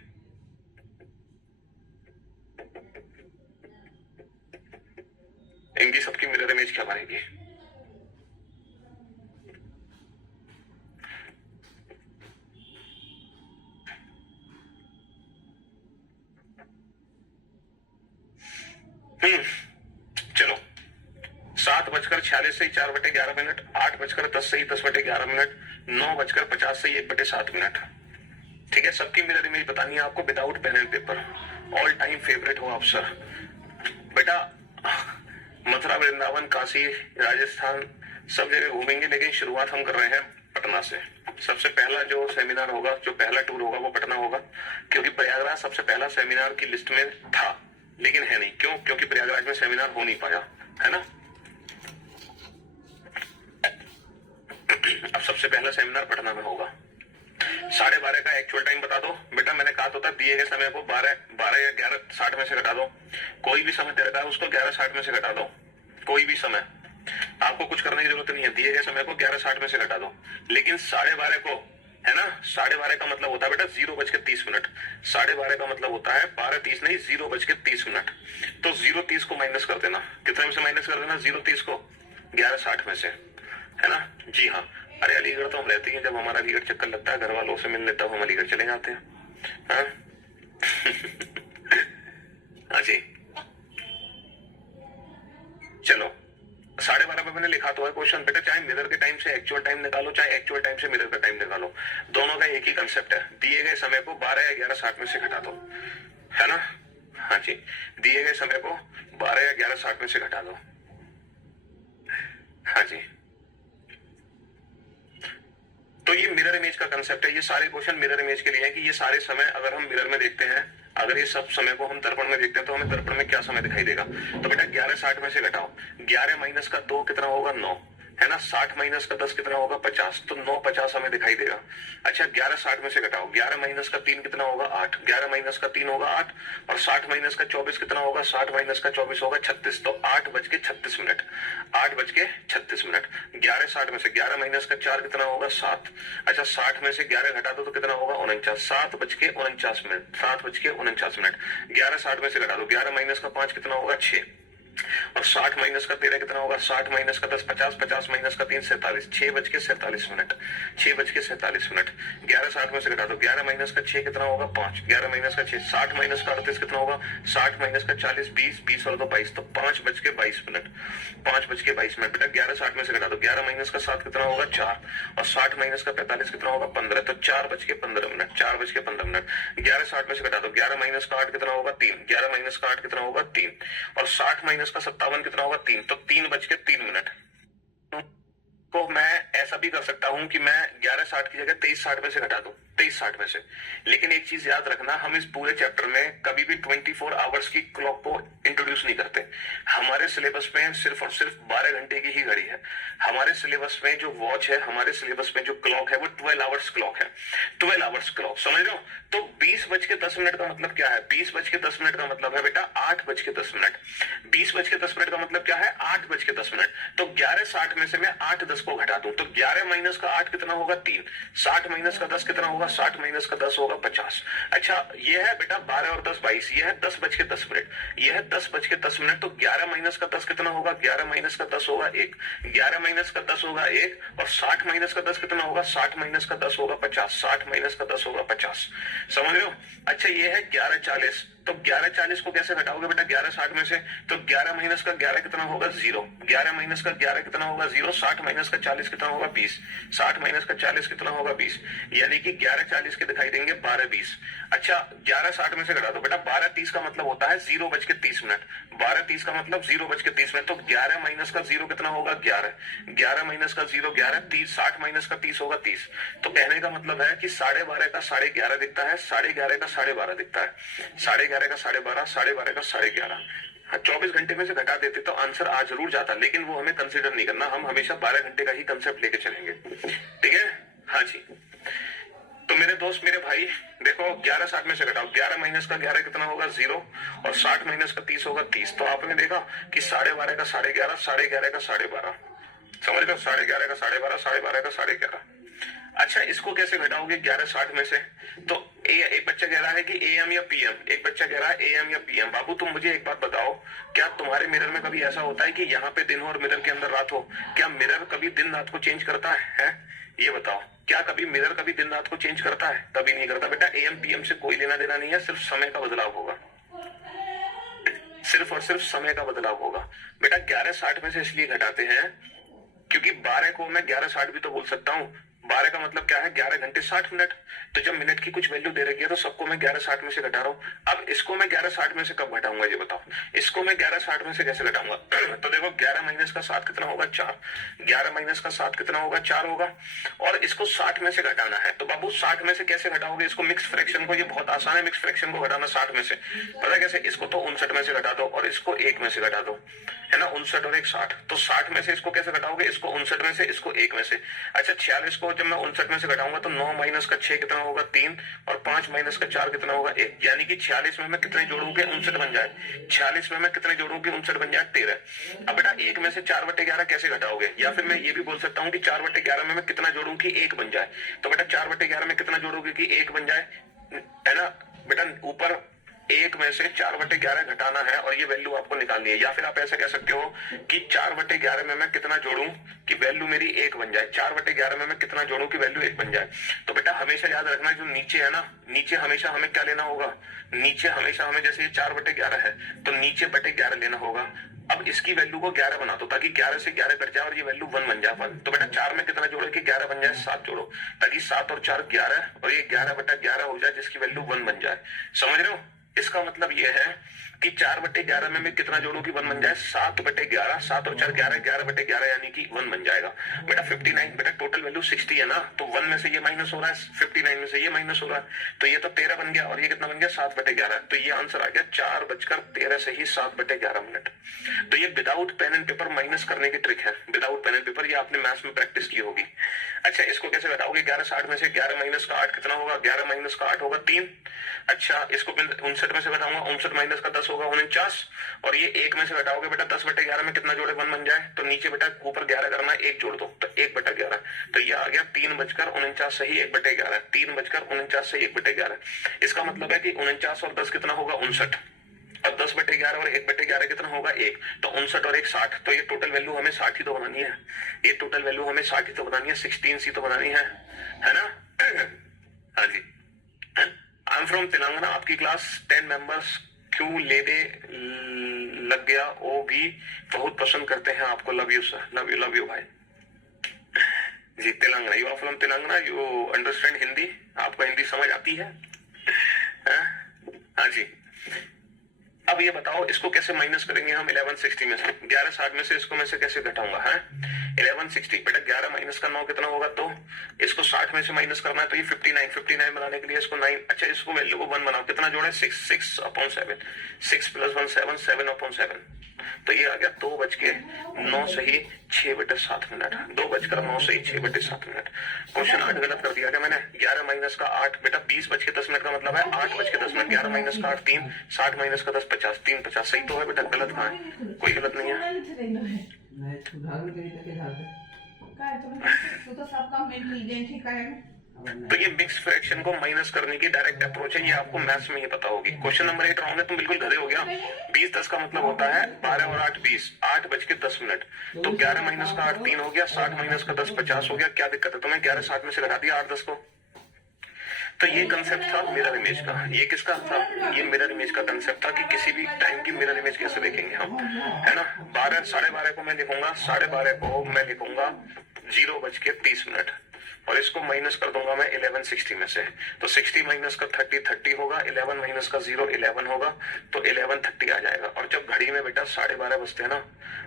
इनकी सबकी मिरर इमेज क्या बनेगी। चलो, 7:46 से 4/11, 8:10 से 10/11, 9:50 से 1/7। ठीक है, सबकी मिरर इमेज बतानी है आपको without pen and paper. All time favourite हो आप सर। बेटा मथुरा, वृंदावन, काशी, राजस्थान सब जगह घूमेंगे, लेकिन शुरुआत हम कर रहे हैं पटना से। सबसे पहला जो सेमिनार होगा, जो पहला टूर होगा वो पटना होगा, क्योंकि प्रयागराज सबसे पहला सेमिनार की लिस्ट में था, लेकिन है नहीं। क्यों? क्योंकि प्रयागराज में सेमिनार हो नहीं पाया, है ना। अब सबसे पहला सेमिनार पटना में होगा। 12:30 का एक्चुअल टाइम बता दो बेटा। मैंने कहा तो था दिए गए समय को 12 या 11:60 में से घटा दो। कोई भी समय दे रखा है उसको 11:60 में से घटा दो। कोई भी समय, आपको कुछ करने की जरूरत नहीं है। दिए गए समय को 11:60 में से घटा दो। लेकिन 12:30 को, है ना, 12:30 का मतलब होता है बेटा 0:30। 12:30 का मतलब होता है 12:30 नहीं, 0:30। तो 0:30 को माइनस कर देना। कितने में से माइनस कर देना? 0:30 को 11:60 में से, है ना। जी हाँ, अरे अलीगढ़ तो हम रहते हैं, जब हमारा अलीगढ़ चक्कर लगता है घर वालों से मिलने तब हम अलीगढ़ चले जाते हैं। हाँ हाँ जी, चलो 12:30 पे मैंने लिखा तो है क्वेश्चन बेटा। चाहे मिरर के टाइम से एक्चुअल टाइम निकालो, चाहे एक्चुअल टाइम से मिरर का टाइम निकालो, दोनों का एक ही कंसेप्ट है। दिए गए समय को 12 या 11:60 में से घटा दो, है ना। हाँ जी, दिए गए समय को 12 या 11:60 में से घटा दो। हाँ जी, तो ये मिरर इमेज का कंसेप्ट है। ये सारे क्वेश्चन मिरर इमेज के लिए है कि ये सारे समय अगर हम मिरर में देखते हैं, अगर ये सब समय को हम दर्पण में देखते हैं तो हमें दर्पण में क्या समय दिखाई देगा। तो बेटा 11:60 में से घटाओ। 11 माइनस का 2 कितना होगा? 9, है ना। 60 माइनस का 10 कितना होगा? 50। तो 9:50 हमें दिखाई देगा। अच्छा 11:60 में से घटाओ। 11 माइनस का 3 कितना होगा? 8। 11 माइनस का 3 होगा 8, और 60 माइनस का 24 कितना होगा? 60 माइनस का 24 होगा 36। तो 8:36। 8:36। 11:60 में से 11 माइनस का 4 कितना होगा? 7। अच्छा 60 में से 11 घटा दो तो कितना होगा? 49। 7:49। 7:49। 11:60 में से घटा दो। 11 माइनस का 5 कितना होगा? 6, और 60 माइनस का 13 कितना होगा? 60 माइनस का 10 50। 50 माइनस का 3 47। 6:47। 6:47। 11:60 में से घटा दो। 11 माइनस का 6 कितना होगा? 5। 11 माइनस का 6, 60 माइनस का 38 कितना होगा? 60 माइनस का 40 20। 20 और 2 22। तो 5:22। 5:22। बेटा 11:60 में से घटा दो। 11 माइनस का 7 कितना होगा? 4, और 60 माइनस का 45 कितना होगा? 15। तो 4:15। 4:15। 11:60 में से घटा दो। 11 माइनस का 8 कितना होगा? 3। 11 माइनस का 8 कितना होगा? 3, और 60 माइनस का 57 कितना होगा? 3। तो 3:03। तो मैं ऐसा भी कर सकता हूं कि मैं 11:60 की जगह 23:60 में से घटा दूं। 23:60 में से। लेकिन एक चीज याद रखना, हम इस पूरे चैप्टर में कभी भी 24 आवर्स की क्लॉक को इंट्रोड्यूस नहीं करते। हमारे सिलेबस में सिर्फ और सिर्फ 12 घंटे की ही घड़ी है। हमारे सिलेबस में जो वॉच है, हमारे सिलेबस में जो क्लॉक है वो 12 आवर्स क्लॉक है। 12 आवर्स क्लॉक, समझ रहे हो। तो 20:10 का मतलब क्या है? 20:10 का मतलब है बेटा 8:10। 20:10 का मतलब क्या है? 8:10। तो 11:60 में से मैं 8:10 को घटा दूं तो 11 माइनस का 8 कितना होगा? 3। 60 माइनस का 10 कितना होगा? 60 माइनस का 10 होगा 50। अच्छा ये है बेटा 12 और 10 22। ये है 10:10। ये है 10:10। तो 11 माइनस का 10 कितना होगा? 11 माइनस का 10 होगा 1। 11 माइनस का 10 होगा 1, और 60 माइनस का 10 कितना होगा? 60 माइनस का 10 होगा 50। 60 माइनस का 10 होगा 50। समझ रहे हो। अच्छा ये है 11:40। तो 11:40 को कैसे घटाओगे बेटा 11:60 में से? तो 11 माइनस का 11 कितना होगा? 0। 11 माइनस का 11 कितना होगा? 0। 60 माइनस का 40 कितना होगा? 20। 60 माइनस का 40 कितना होगा? 20। यानी कि 11:40 के दिखाई देंगे 12:20। अच्छा 11:60 में से घटा दो बेटा 12:30 का मतलब होता है 0:30। 12:30 का मतलब 0:30। तो 11 माइनस का 0 कितना होगा? 11। 11 माइनस का 0 11। 30 60 माइनस का 30 होगा 30। तो कहने का मतलब है कि 12:30 का 11:30 दिखता है, 11:30 का 12:30 दिखता है, 11:30 का 12:30, 12:30 का 11:30। हाँ 24 घंटे में से घटा देते तो आंसर आ जरूर जाता, लेकिन वो हमें कंसिडर नहीं करना। हम हमेशा 12 घंटे का ही कंसेप्ट लेके चलेंगे। ठीक है। हाँ जी, तो मेरे दोस्त मेरे भाई देखो 11:60 में से घटाओ। 11 माइनस का 11 कितना होगा? 0, और 60 माइनस का 30 होगा 30। तो आपने देखा कि 12:30 का 11:30, 11:30 का 12:30। समझ लो 11:30 का 12:30, 12:30 का 11:30। अच्छा इसको कैसे घटाओगे 11:60 में से? तो एक बच्चा कह रहा है कि एएम या पीएम, एक बच्चा कह रहा है एएम या पीएम। बाबू तुम मुझे एक बात बताओ, क्या तुम्हारे मिरर में कभी ऐसा होता है कि यहाँ पे दिन हो और मिरर के अंदर रात हो? क्या मिरर कभी दिन रात को चेंज करता है? ये बताओ, क्या कभी मिरर कभी दिन रात को चेंज करता है? कभी नहीं करता बेटा। एएम पीएम से कोई लेना देना नहीं है, सिर्फ समय का बदलाव होगा। सिर्फ और सिर्फ समय का बदलाव होगा बेटा। 11:60 में से इसलिए घटाते हैं क्योंकि 12 को मैं 11:60 भी तो बोल सकता हूँ, 12 का मतलब क्या है, 11 घंटे 60 मिनट। तो जब मिनट की कुछ वैल्यू दे रखी है तो सबको मैं 11:60 में से घटा रहा हूँ। अब इसको मैं 11:60 में से कब घटाऊंगा ये बताओ, इसको मैं 11:60 में से कैसे घटाऊंगा? तो देखो 11 माइनस का 7 कितना होगा, 4। 11 माइनस का 7 कितना होगा, 4 होगा। और इसको 60 में से घटाना है। तो बाबू 60 में से कैसे घटाओगे इसको, मिक्स फ्रैक्शन को, ये बहुत आसान है मिक्स फ्रैक्शन को घटाना 60 में से। पता है कैसे, इसको तो 59 में से घटा दो और इसको 1 में से घटा दो, है ना, 59 और 1 60। तो 60 में से इसको कैसे घटाओगे, इसको 59 में से, इसको 1 में से। अच्छा 46 को जब मैं 59 में से घटाऊंगा तो 9 माइनस का 6 कितना होगा, 3, और 5 माइनस का 4 कितना होगा, 1। यानी कि 46 में मैं कितने जोड़ूंगे, 59 बन जाए। 46 में मैं कितने जोड़ूंगी, 59 बन जाए, 13। अब बेटा 1 में से 4/11 कैसे घटाओगे, या फिर मैं ये भी बोल सकता हूँ कि 4/11 में मैं कितना जोड़ूं कि 1 बन जाए। तो बेटा 4/11 में कितना जोड़ोगे कि 1 बन जाए, है ना बेटा। ऊपर 1 में से 4/11 घटाना है और ये वैल्यू आपको निकालनी है। या फिर आप ऐसा कह सकते हो कि 4/11 में मैं कितना जोड़ूं कि वैल्यू मेरी 1 बन जाए। 4/11 में मैं कितना जोड़ूं कि वैल्यू 1 बन जाए। तो बेटा हमेशा याद रखना, जो नीचे है ना, नीचे हमेशा हमें क्या लेना होगा, नीचे हमेशा हमें, जैसे ये 4/11 है तो नीचे बटे 11 लेना होगा। अब इसकी वैल्यू को 11 बना दो ताकि 11 से 11 कट जाए और ये वैल्यू 1 बन जाए 1। तो बेटा 4 में कितना जोड़ो कि 11 बन जाए, 7 जोड़ो ताकि 7 और 4 11 और ये 11/11 हो जाए जिसकी वैल्यू 1 बन जाए। समझ रहे हो? इसका मतलब ये है कि 4/11 में मैं कितना जोड़ू कि 1 बन जाए, 7/11, 7 और 4 11, 11/11 यानी कि 1 बन जाएगा। बेटा 59, बेटा टोटल वैल्यू 60 है ना, तो 1 में से ये माइनस हो रहा है, 59 में से ये माइनस हो रहा है, तो ये तो 13 बन गया और ये कितना बन गया, 7/11। तो ये आंसर आ गया 4:13 से ही 7/11 मिनट। तो ये without pen and paper minus करने की ट्रिक है, विदाउट पेन एंड पेपर, ये आपने मैथ्स में प्रैक्टिस की होगी। अच्छा इसको कैसे घटाओगे, 11:60 में से 11 माइनस का 8 कितना होगा, 11 माइनस का 8 होगा 3। अच्छा इसको 59 में से घटाऊंगा, 59 माइनस का 10 होगा 49, और ये 1 में से घटाओगे बेटा 10/11 में कितना जोड़े, 1 बन जाए। तो नीचे बेटा ऊपर 11 करना है, 1 जोड़ दो तो 1/11। तो ये आ गया 3:49 से ही 1/11, 3:49 से 1/11। इसका मतलब है कि 49 और 10 कितना होगा, 59, और 10/11 और 1/11 कितना होगा, 1। तो 59 और 1 60। तो ये टोटल वैल्यू हमें 60 ही तो बनानी है, ये टोटल वैल्यू हमें 60 ही तो बनानी है, 16 सी तो बनानी है ना। हाँ जी, आई एम फ्रॉम तेलंगाना, आपकी क्लास 10 मेंबर्स क्यों लेने लग गया, वो भी बहुत पसंद करते हैं आपको। Love you sir, love you भाई जी। Telangana, you are from Telangana, you understand Hindi, आपको हिंदी समझ आती है? हाँ जी। अब ये बताओ इसको कैसे माइनस करेंगे हम 1160 में से, 11:60 में से इसको मैं से कैसे घटाऊंगा, है 1160। बेटा 11 माइनस का 9 कितना होगा, तो इसको 60 में से माइनस करना है, तो ये 59 बनाने के लिए इसको 9। अच्छा इसको वैल्यू को 1 बनाओ, कितना जोड़े, 6/7, 6 + 1 7, 7/7। तो ये आ गया 2:09 से ही 6/7 मिनट, 2:09 से ही 6/7 मिनट। क्वेश्चन 8 गलत कर दिया क्या मैंने, 11 माइनस का 8, बेटा 20:10 मिनट का मतलब है 8:10 मिनट। 11 माइनस का 8 3, 60 माइनस का 10 50, 3 50 सही तो है बेटा, गलत कहाँ है, कोई गलत नहीं है। तो ये मिक्स फ्रैक्शन को माइनस करने की डायरेक्ट अप्रोच है, ये आपको मैथ्स में ही पता होगी। क्वेश्चन नंबर 8 रॉन्ग है, तुम बिल्कुल गधे हो गया। 20:10 का मतलब होता है 12 और 8 20, 8:10 मिनट। तो 11 माइनस का 8 3 हो गया, 60 माइनस का 10 50 हो गया। क्या दिक्कत है तुम्हें, 11:60 में से घटा दिया 8 10 को। तो ये कंसेप्ट था मिरर इमेज का। ये किसका था, ये मिरर इमेज का कंसेप्ट था कि किसी भी टाइम की मिरर इमेज कैसे देखेंगे हम, है ना। 12 12:30 को मैं लिखूंगा, 12:30 को मैं लिखूंगा 0:30 मिनट, और इसको माइनस कर दूंगा मैं 1160 में से। तो 60 माइनस का 30 30 होगा, 11 माइनस का 0 11 होगा, तो 11:30 आ जाएगा। और जब घड़ी में बेटा 12:30 बजते हैं ना,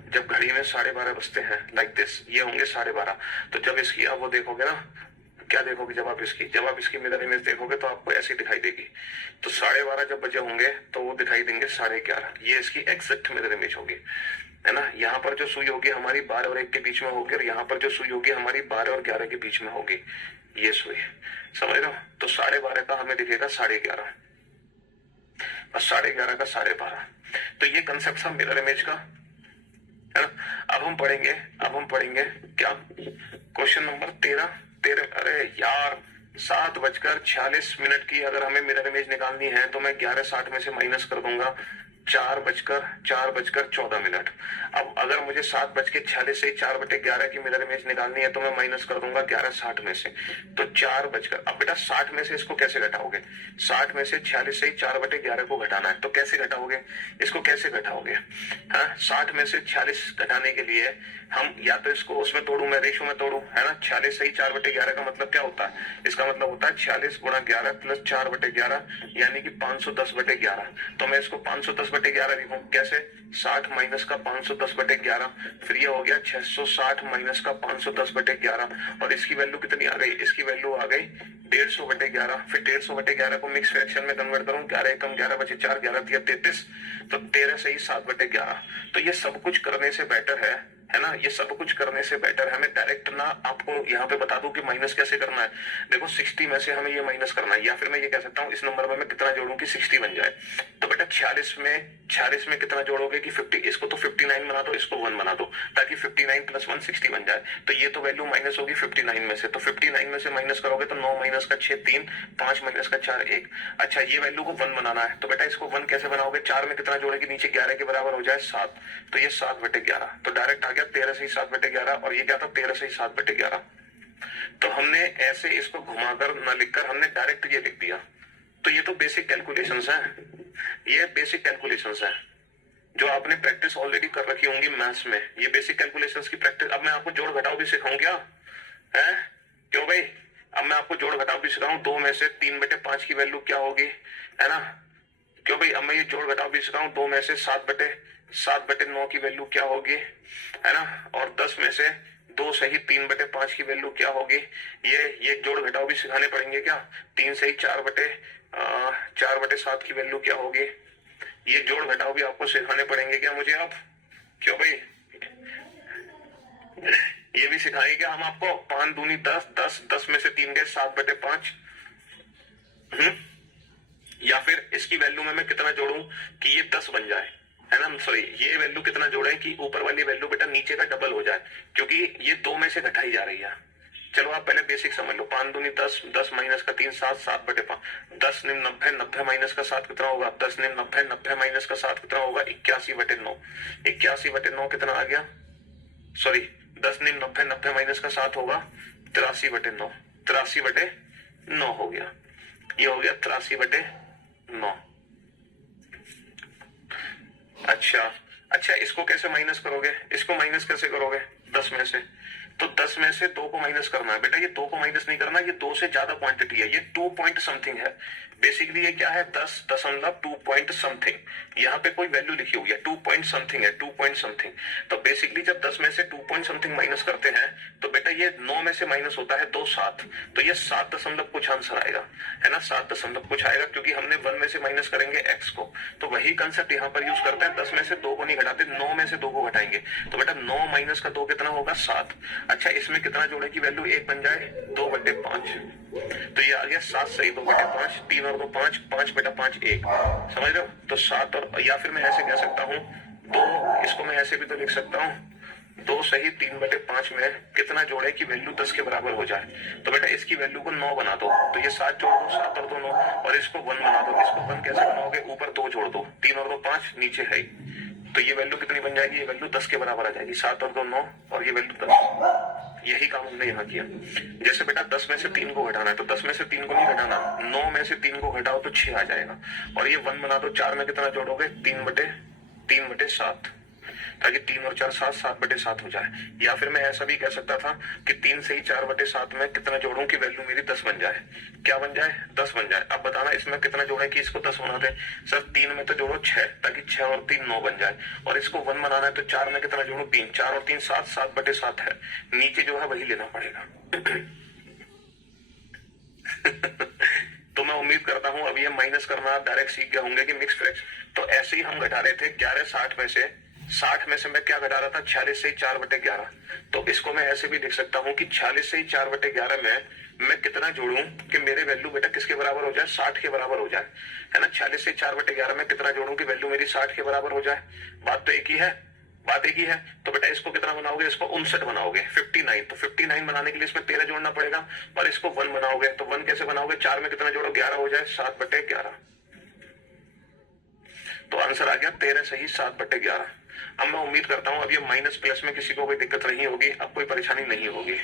जब घड़ी में 12:30 बजते हैं लाइक दिस, ये होंगे 12:30। तो जब इसकी आप वो देखोगे ना, क्या देखोगे, जब आप इसकी मिरर इमेज देखोगे तो आपको ऐसी दिखाई देगी। तो 12:30 जब बजे होंगे तो वो दिखाई देंगे 11:30, ये इसकी एग्जैक्ट मिरर इमेज होगी, है ना। यहाँ पर जो सुई होगी हमारी 12 और 1 के बीच में होगी, और यहाँ पर जो सुई होगी हमारी 12 और 11 के बीच में होगी, ये सुई, समझ रहे हो। तो 12:30 का हमें दिखेगा 11:30, और 11:30 का 12:30। तो ये कंसेप्ट था मिरर इमेज का, है ना। अब हम पढ़ेंगे क्या, क्वेश्चन नंबर 13। अरे यार 7:46 की अगर हमें मिरर इमेज निकालनी है तो मैं 11:60 में से माइनस कर दूंगा 4:14। अब अगर मुझे 7:46 से 4/11 की मिरर इमेज निकालनी है तो मैं माइनस कर दूंगा 11:60 में से। तो 4 बजकर, अब बेटा 60 में से इसको कैसे घटाओगे? 60 में से 46 से 4/11 को घटाना है, तो कैसे घटाओगे? इसको कैसे घटाओगे? हाँ, 60 में से 46 घटाने के लिए हम या तो इसको उसमें तोड़ू, मैं रेशो में तोड़ू, है ना। 46 से 4/11 का मतलब क्या होता है? इसका मतलब होता है 46 गुणा 11 प्लस 4/11 यानी कि 510/11। तो मैं इसको 510/11 लिखूं, कैसे? 60 माइनस का 510/11, फिर ये हो गया 660 माइनस का 510/11, और इसकी वैल्यू कितनी आ गई? इसकी वैल्यू आ गई 150/11। फिर 150/11 को मिक्स फ्रैक्शन में कन्वर्ट करूं, 11 कम 11 बचे 4, 11 दिया 33, तो 13 से ही 7/11। तो ये सब कुछ करने से बेटर है ना, ये सब कुछ करने से बेटर है हमें डायरेक्ट ना आपको यहाँ पे बता दूं कि माइनस कैसे करना है। देखो 60 में से हमें ये माइनस करना है, या फिर मैं ये कह सकता हूँ इस नंबर में मैं कितना जोड़ूं कि 60 बन जाए। तो बेटा 46 में कितना जोड़ोगे कि 50, इसको तो 59 बना दो, इसको 1 बना दो, ताकि 59 + 1 60 बन जाए। तो ये तो वैल्यू माइनस होगी 59 में से, तो 59 में से माइनस करोगे तो 9 माइनस का 6 3, 5 माइनस का 4 1। अच्छा, ये वैल्यू को 1 बनाना है, तो बेटा इसको 1 कैसे बनाओगे? 4 में कितना जोड़े कि नीचे 11 के बराबर हो जाए 7, तो ये 7/11। तो डायरेक्ट आ गया 13 से ही 7/11, और ये क्या था? 13 से ही 7/11। तो हमने ऐसे इसको घुमाकर न लिखकर हमने डायरेक्ट ये लिख दिया। तो ये तो बेसिक कैलकुलेशंस हैं, ये बेसिक कैलकुलेशंस हैं जो आपने प्रैक्टिस ऑलरेडी कर रखी होंगी मैथ्स में। ये बेसिक कैलकुलेशंस की प्रैक्टिस, अब मैं आपको जोड़ घटाव भी सिखाऊं क्या? है क्यों भाई? अब मैं आपको जोड़ घटाव भी सिखाऊं, 2 में से 3/5 की वैल्यू क्या होगी, है ना? क्यों भाई? अब मैं ये जोड़ घटाव भी सिखाऊं, 2 में से 7/9 की वैल्यू क्या होगी, है ना? और 10 में से 2 से ही 3/5 की वैल्यू क्या होगी? ये जोड़ घटाव भी सिखाने पड़ेंगे क्या? 3 से ही 4/7 की वैल्यू क्या होगी? ये जोड़ घटाव भी आपको सिखाने पड़ेंगे क्या मुझे अब? क्यों भाई? ये भी सिखाएंगे क्या हम आपको? 5 दूनी 10, 10 में से 3 गए 7/5। या फिर इसकी वैल्यू में मैं कितना जोड़ूं कि ये 10 बन जाए, है ना। सॉरी, ये वैल्यु कितना जोड़े कि ऊपर वाली वैल्यू बेटा नीचे का डबल हो जाए, क्योंकि ये 2 में से घटाई जा रही है। चलो आप पहले बेसिक समझ लो। 5 दूनी 10, 10 माइनस का 3 7, 7/5, 10 निम 90, 90 माइनस का 7 कितना होगा? 10 निम 90, 90 माइनस का 7 कितना होगा? 81/9। 81/9 कितना आ गया? सॉरी, 10 निम 90, 90 माइनस का 7 होगा 83/9, 83/9 हो गया। ये हो गया 83/9। अच्छा, इसको कैसे माइनस करोगे? इसको माइनस कैसे करोगे 10 में से? तो 10 में से 2 को माइनस करना है बेटा। ये 2 को माइनस नहीं करना, ये 2 से ज्यादा क्वांटिटी है, ये 2 पॉइंट समथिंग है। बेसिकली ये क्या है? 10.2 पॉइंट समथिंग। यहाँ पे कोई वैल्यू लिखी हुई है 2 पॉइंट समथिंग है, 2 पॉइंट समथिंग। तो बेसिकली जब 10 में से 2 पॉइंट समथिंग माइनस करते हैं तो बेटा ये 9 में से माइनस होता है 2 7, तो ये 7 दशमलव कुछ आंसर आएगा, है ना। 7 दशमलव कुछ आएगा, क्योंकि हमने 1 में से माइनस करेंगे x को। तो वही कंसेप्ट यहाँ पर यूज करते हैं। 10 में से 2 को नहीं घटाते, 9 में से 2 को घटाएंगे। तो बेटा 9 माइनस का 2 कितना होगा? 7। अच्छा, इसमें कितना जोड़े की वैल्यू 1 बन जाए? 2/5। तो ये आ गया 7 सही 2/5, 3 और 2 5, 5/5 1। समझ रहे हो? तो 7 और, या फिर मैं ऐसे कह सकता हूँ 2, इसको मैं ऐसे भी तो लिख सकता हूँ 2 सही 3/5 में कितना जोड़े की वैल्यू 10 के बराबर हो जाए। तो बेटा इसकी वैल्यू को 9 बना दो, तो ये 7 जोड़ दो, 7 और 2 9, और इसको 1 बना दो। इसको 1 कैसे बनाओगे? ऊपर 2 जोड़ दो, 3 और 2 5, नीचे है। तो ये वैल्यू कितनी बन जाएगी? ये वैल्यू 10 के बराबर आ जाएगी। 7 और 2 9, और ये वैल्यू 10। यही काम हमने यहाँ किया। जैसे बेटा 10 में से 3 को घटाना है, तो 10 में से 3 को नहीं घटाना, 9 में से 3 को घटाओ तो 6 आ जाएगा, और ये 1 बना दो। 4 में कितना जोड़ोगे? 3/7, ताकि 3 और 4 7, 7/7 हो जाए। या फिर मैं ऐसा भी कह सकता था कि 3 से ही 4/7 में कितना जोड़ूं कि वैल्यू मेरी 10 बन जाए। क्या बन जाए? 10 बन जाए। अब बताना इसमें कितना जोड़े कि इसको 10 बना दे। सर 3 में तो जोड़ो 6, ताकि 6 और 3 9 बन जाए, और इसको 1 बनाना है तो 4 में कितना जोड़ू? 3, 4 और 3 7, 7/7 है। नीचे जो है वही लेना पड़ेगा। तो मैं उम्मीद करता हूं अब ये माइनस करना आप डायरेक्ट सीख गए होंगे कि मिक्स फ्रैक्शन। तो ऐसे ही हम घटा रहे थे 11/60 में से। 60 में से मैं क्या घटा रहा था? 46 से ही 4/11। तो इसको मैं ऐसे भी लिख सकता हूँ कि 46 से ही 4/11 में मैं कितना जोड़ूं कि मेरे वैल्यू बेटा किसके बराबर हो जाए? 60 के बराबर हो जाए, है ना। 46 से 4/11 में कितना जोड़ूं कि वैल्यू मेरी 60 के बराबर हो जाए। बात तो एक ही है, बात एक ही है। तो बेटा इसको कितना बनाओगे? इसको 59 बनाओगे, 59। तो 59 बनाने के लिए इसमें 13 जोड़ना पड़ेगा, और इसको 1 बनाओगे। तो 1 कैसे बनाओगे? 4 में कितना जोड़ो? 11 हो जाए, 7/11। तो आंसर आ गया 13 सही 7/11। अब मैं उम्मीद करता हूं अब ये माइनस प्लस में किसी को कोई दिक्कत नहीं होगी, अब कोई परेशानी नहीं होगी।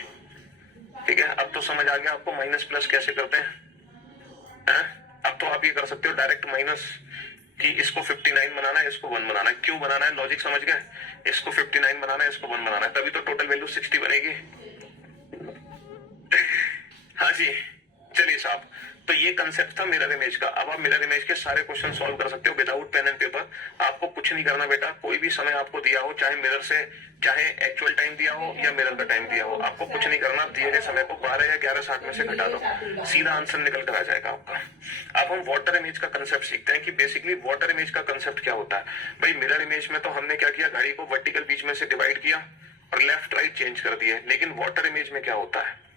ठीक है, अब तो समझ आ गया आपको माइनस प्लस कैसे करते हैं? अब तो आप ये कर सकते हो डायरेक्ट माइनस कि इसको 59 बनाना है, इसको 1 बनाना है। क्यों बनाना है, लॉजिक समझ गए? इसको 59 बनाना है, इसको 1 बनाना है, तभी तो टोटल वैल्यू 60 बनेगी। हाँ जी, चलिए साहब, तो ये कंसेप्ट था मिरर इमेज का। अब आप मिरर इमेज के सारे क्वेश्चन सॉल्व कर सकते हो विदाउट पेन एंड पेपर। आपको कुछ नहीं करना बेटा, कोई भी समय आपको दिया हो, चाहे मिरर से, चाहे एक्चुअल टाइम दिया हो या मिरर का टाइम दिया हो, आपको कुछ नहीं करना। दिए गए समय को 12 या 11:60 में से घटा दो, सीधा आंसर निकल कर आ जाएगा आपका। अब हम वाटर इमेज का कंसेप्ट सीखते हैं कि बेसिकली वाटर इमेज का कंसेप्ट क्या होता है। भाई मिरर इमेज में तो हमने क्या किया, घड़ी को वर्टिकल बीच में से डिवाइड किया और लेफ्ट राइट चेंज कर दिए। लेकिन वाटर इमेज में क्या होता है?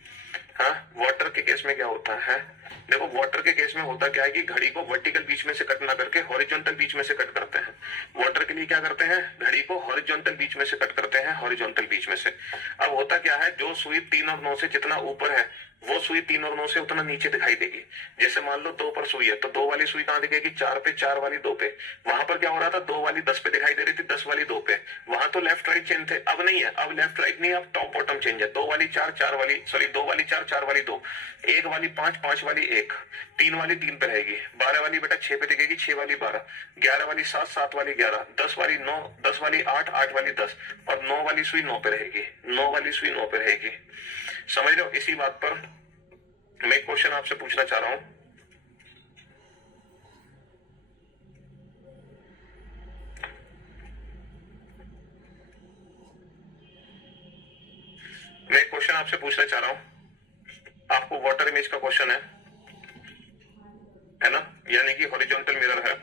हाँ, वाटर के केस में क्या होता है? देखो, वाटर के केस में होता क्या है कि घड़ी को वर्टिकल बीच में से कट ना करके हॉरिजॉन्टल बीच में से कट करते हैं। वाटर के लिए क्या करते हैं, घड़ी को हॉरिजॉन्टल बीच में से कट करते हैं, हॉरिजॉन्टल बीच में से। अब होता क्या है, जो सुई 3 और 9 से जितना ऊपर है वो सुई 3 और 9 से उतना नीचे दिखाई देगी। जैसे मान लो 2 पर सुई है तो 2 वाली सुई कहां दिखेगी, 4 पे, 4 वाली 2 पे। वहां पर क्या हो रहा था, 2 वाली 10 पे दिखाई दे रही थी, 10 वाली 2 पे। वहां तो लेफ्ट राइट चेंज थे, अब नहीं है, अब लेफ्ट राइट नहीं, अब टॉप बॉटम चेंज है। 2 वाली 4, 4 वाली, सॉरी 2 वाली 4, 4 वाली 2, 1 वाली 5, 5 वाली 1, 3 वाली 3 पे रहेगी, 12 वाली बेटा 6 पे दिखेगी, 6 वाली 12, 11 वाली 7, 7 वाली 11, 10 वाली 9, 10 वाली 8, 8 वाली 10, और 9 वाली सुई 9 पे रहेगी, 9 वाली सुई 9 पे रहेगी। समझ लो। इसी बात पर मैं एक क्वेश्चन आपसे पूछना चाह रहा हूं। मैं एक क्वेश्चन आपसे पूछना चाह रहा हूं। आपको वाटर इमेज का क्वेश्चन है ना, यानी कि हॉरिजॉन्टल मिरर है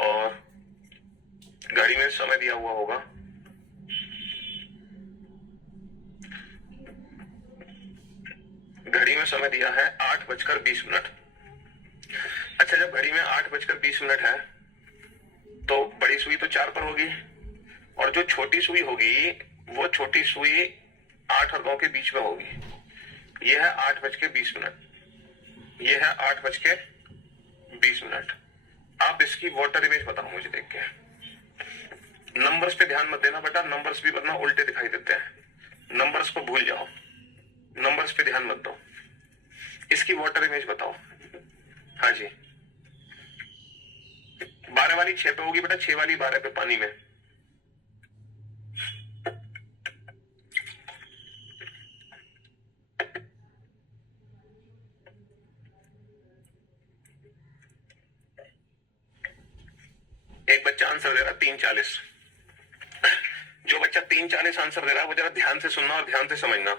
और घड़ी में समय दिया हुआ होगा। घड़ी में समय दिया है 8:20। अच्छा, जब घड़ी में 8:20 है तो बड़ी सुई तो 4 पर होगी और जो छोटी सुई होगी वो छोटी सुई 8 और 9 के बीच में होगी। ये है 8:20, ये है 8:20। आप इसकी वाटर इमेज बताओ मुझे देख के। नंबर्स पे ध्यान मत देना बेटा, नंबर्स भी वरना उल्टे दिखाई देते हैं। नंबर्स को भूल जाओ, नंबर्स पे ध्यान मत दो। इसकी वाटर इमेज बताओ। हाँ जी, 12 वाली 6 पे होगी बेटा, 6 वाली 12 पे पानी में। एक बच्चा आंसर दे रहा 3:40। जो बच्चा 3:40 आंसर दे रहा है वो जरा ध्यान से सुनना और ध्यान से समझना।